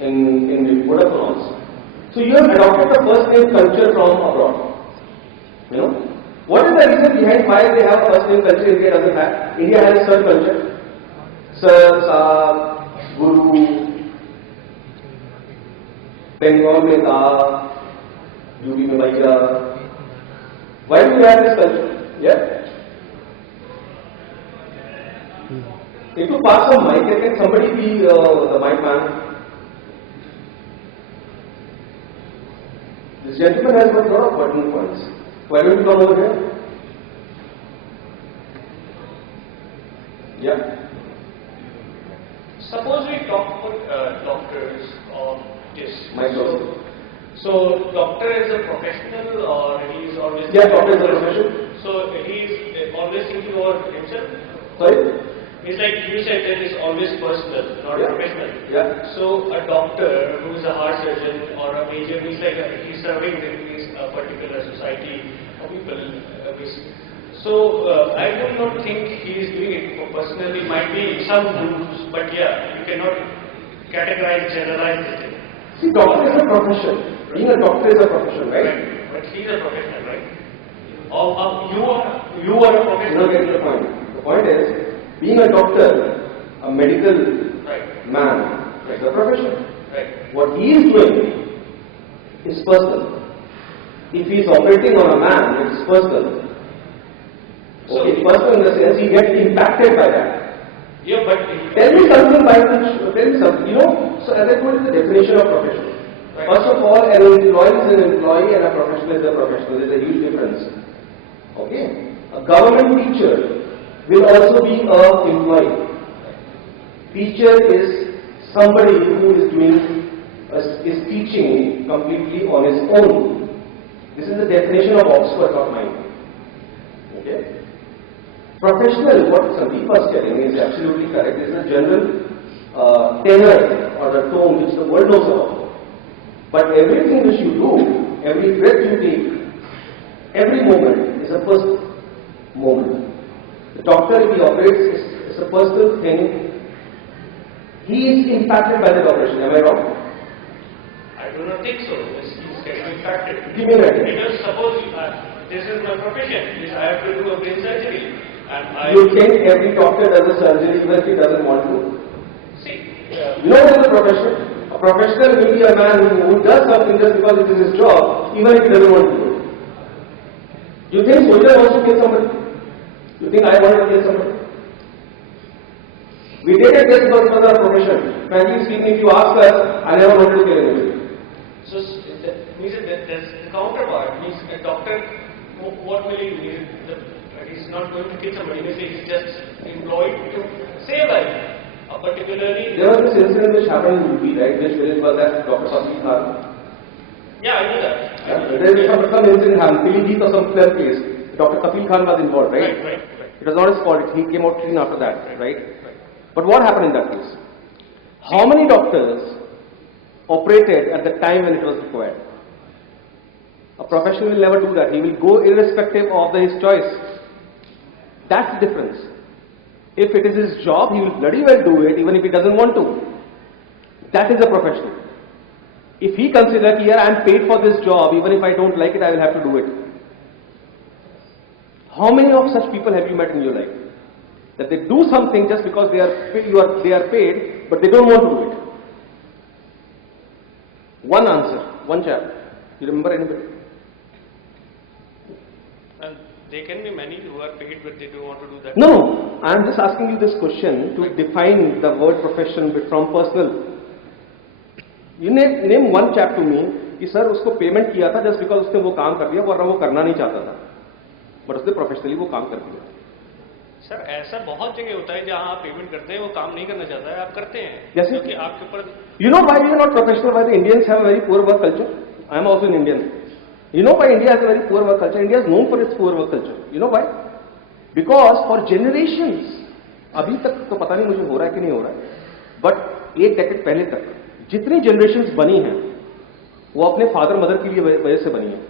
in the Vodafone. So you have adopted the first name culture from abroad. You know, what is the reason behind why they have first name culture India doesn't have? India has sir culture. Sir, Saab, Guru, Bengal mein Ka, UP mein Bhaiya. Why do we have this culture? Yeah? If you pass some mic, can somebody be the mic man? This gentleman has got a lot of pertinent points. Why don't you come over here? Yeah. Suppose we talk about doctors or this. So doctor is a professional or he is always... Yeah, doctor is a professional. So he is always thinking about himself? Sorry? It's like you said that it's always personal, not professional. Yeah. So a doctor who is a heart surgeon or a major, he's serving in a particular society of people. So I do not think he is doing it for personally. Might be some groups, but yeah, you cannot categorize, generalize it. See, doctor is a profession. Being a doctor is a profession, right? But he is a professional, right? Or you are a professional. You don't get the point. The point is, being a doctor a medical man, it's a profession. What he is doing is personal. If he is operating on a man, it's personal. Okay, personal in the sense he gets impacted by that. Yeah, but Tell me something by which, tell me something, so as I told you the definition of profession. First of all, an employee is an employee and a professional is a professional. There is a huge difference. Okay? A government teacher will also be an employee. Teacher is somebody who is teaching completely on his own. This is the definition of Oxford, not mine. Okay? Professional, what Sandeep was telling is absolutely correct. This is a general tenor or the tone which the world knows about. But everything which you do, every breath you take, every moment is a personal moment. The doctor, if he operates, is a personal thing. He is impacted by that operation. Am I wrong? I do not think so. He's getting impacted. Give me a minute. Because suppose this is my profession. I have to do a brain surgery. And You think every doctor does a surgery even if he doesn't want to? see, You know what is a professional? A professional will be a man who does something just because it is his job, even if he doesn't want to do it. You think soldier wants to kill somebody? You think I want to kill somebody? We did it just because it was our profession. Frankly speaking, if you ask us, I never wanted to kill anybody. so that means that there's the counterpart. Means a doctor, what will he mean? He's not going to kill somebody. He's just employed to save life. Particularly. There was this incident which happened in UP, right? Which village was that Dr. Saathi Khan. Yeah, I know that. There is some incident happened, Pilibhit or some film case. Dr. Akhill Khan was involved, right? Right. It was not his fault. He came out clean after that, right? But what happened in that case? How many doctors operated at the time when it was required? A professional will never do that. He will go irrespective of his choice. That's the difference. If it is his job, he will bloody well do it even if he doesn't want to. That is a professional. If he considers, here I am paid for this job, even if I don't like it, I will have to do it. How many of such people have you met in your life? That they do something just because they are paid, but they don't want to do it. One answer, one chap. You remember anybody? And there can be many who are paid but they don't want to do that. No, I am just asking you this question to define the word profession from personal. You name one chap to me कि sir उसको payment किया था just because उसने वो काम कर दिया वरना वो करना नहीं चाहता था, but उसने प्रोफेशनली वो काम कर दिया. सर ऐसा बहुत जगह होता है जहां आप पेमेंट करते हैं वो काम नहीं करना चाहता है, आप करते हैं जैसे क्योंकि आपके ऊपर. You know why we are not professional? Why the Indians have a very poor work culture? I am also an Indian. You know why India has a very poor work culture? India is known for its poor work culture. You know why? Because for generations, अभी तक तो पता नहीं मुझे हो रहा है कि नहीं हो रहा है, but एक डेकेड पहले तक जितनी जनरेशंस बनी हैं वो अपने फादर मदर की वजह से बनी है.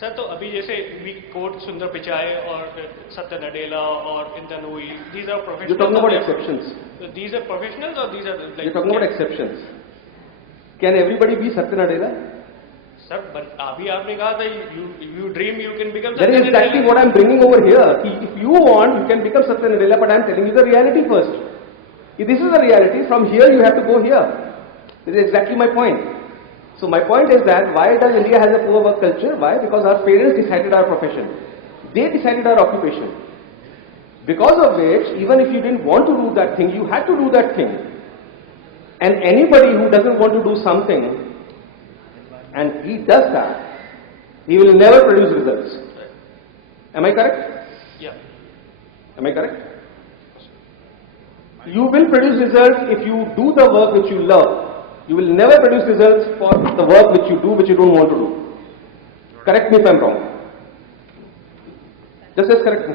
सर तो अभी जैसे वी कोट सुंदर पिचाई और सत्य नडेला और इंदनोई, these are professionals. You're talking about exceptions. These are professionals or these are like. You're talking about exceptions. Can everybody be Satya Nadella? Sir अभी आपने कहा था you dream you can become. That is exactly what I'm bringing over here. If you want, you can become Satya Nadella, but I'm telling you the reality first. If this is the reality, from here you have to go here. This is exactly my point. So my point is that why does India has a poor work culture? Why? Because our parents decided our profession. They decided our occupation. Because of which, even if you didn't want to do that thing, you had to do that thing. And anybody who doesn't want to do something, and he does that, he will never produce results. Am I correct? Yeah. Am I correct? You will produce results if you do the work which you love. You will never produce results for the work which you do which you don't want to do. Correct me if I am wrong. Just as correct me.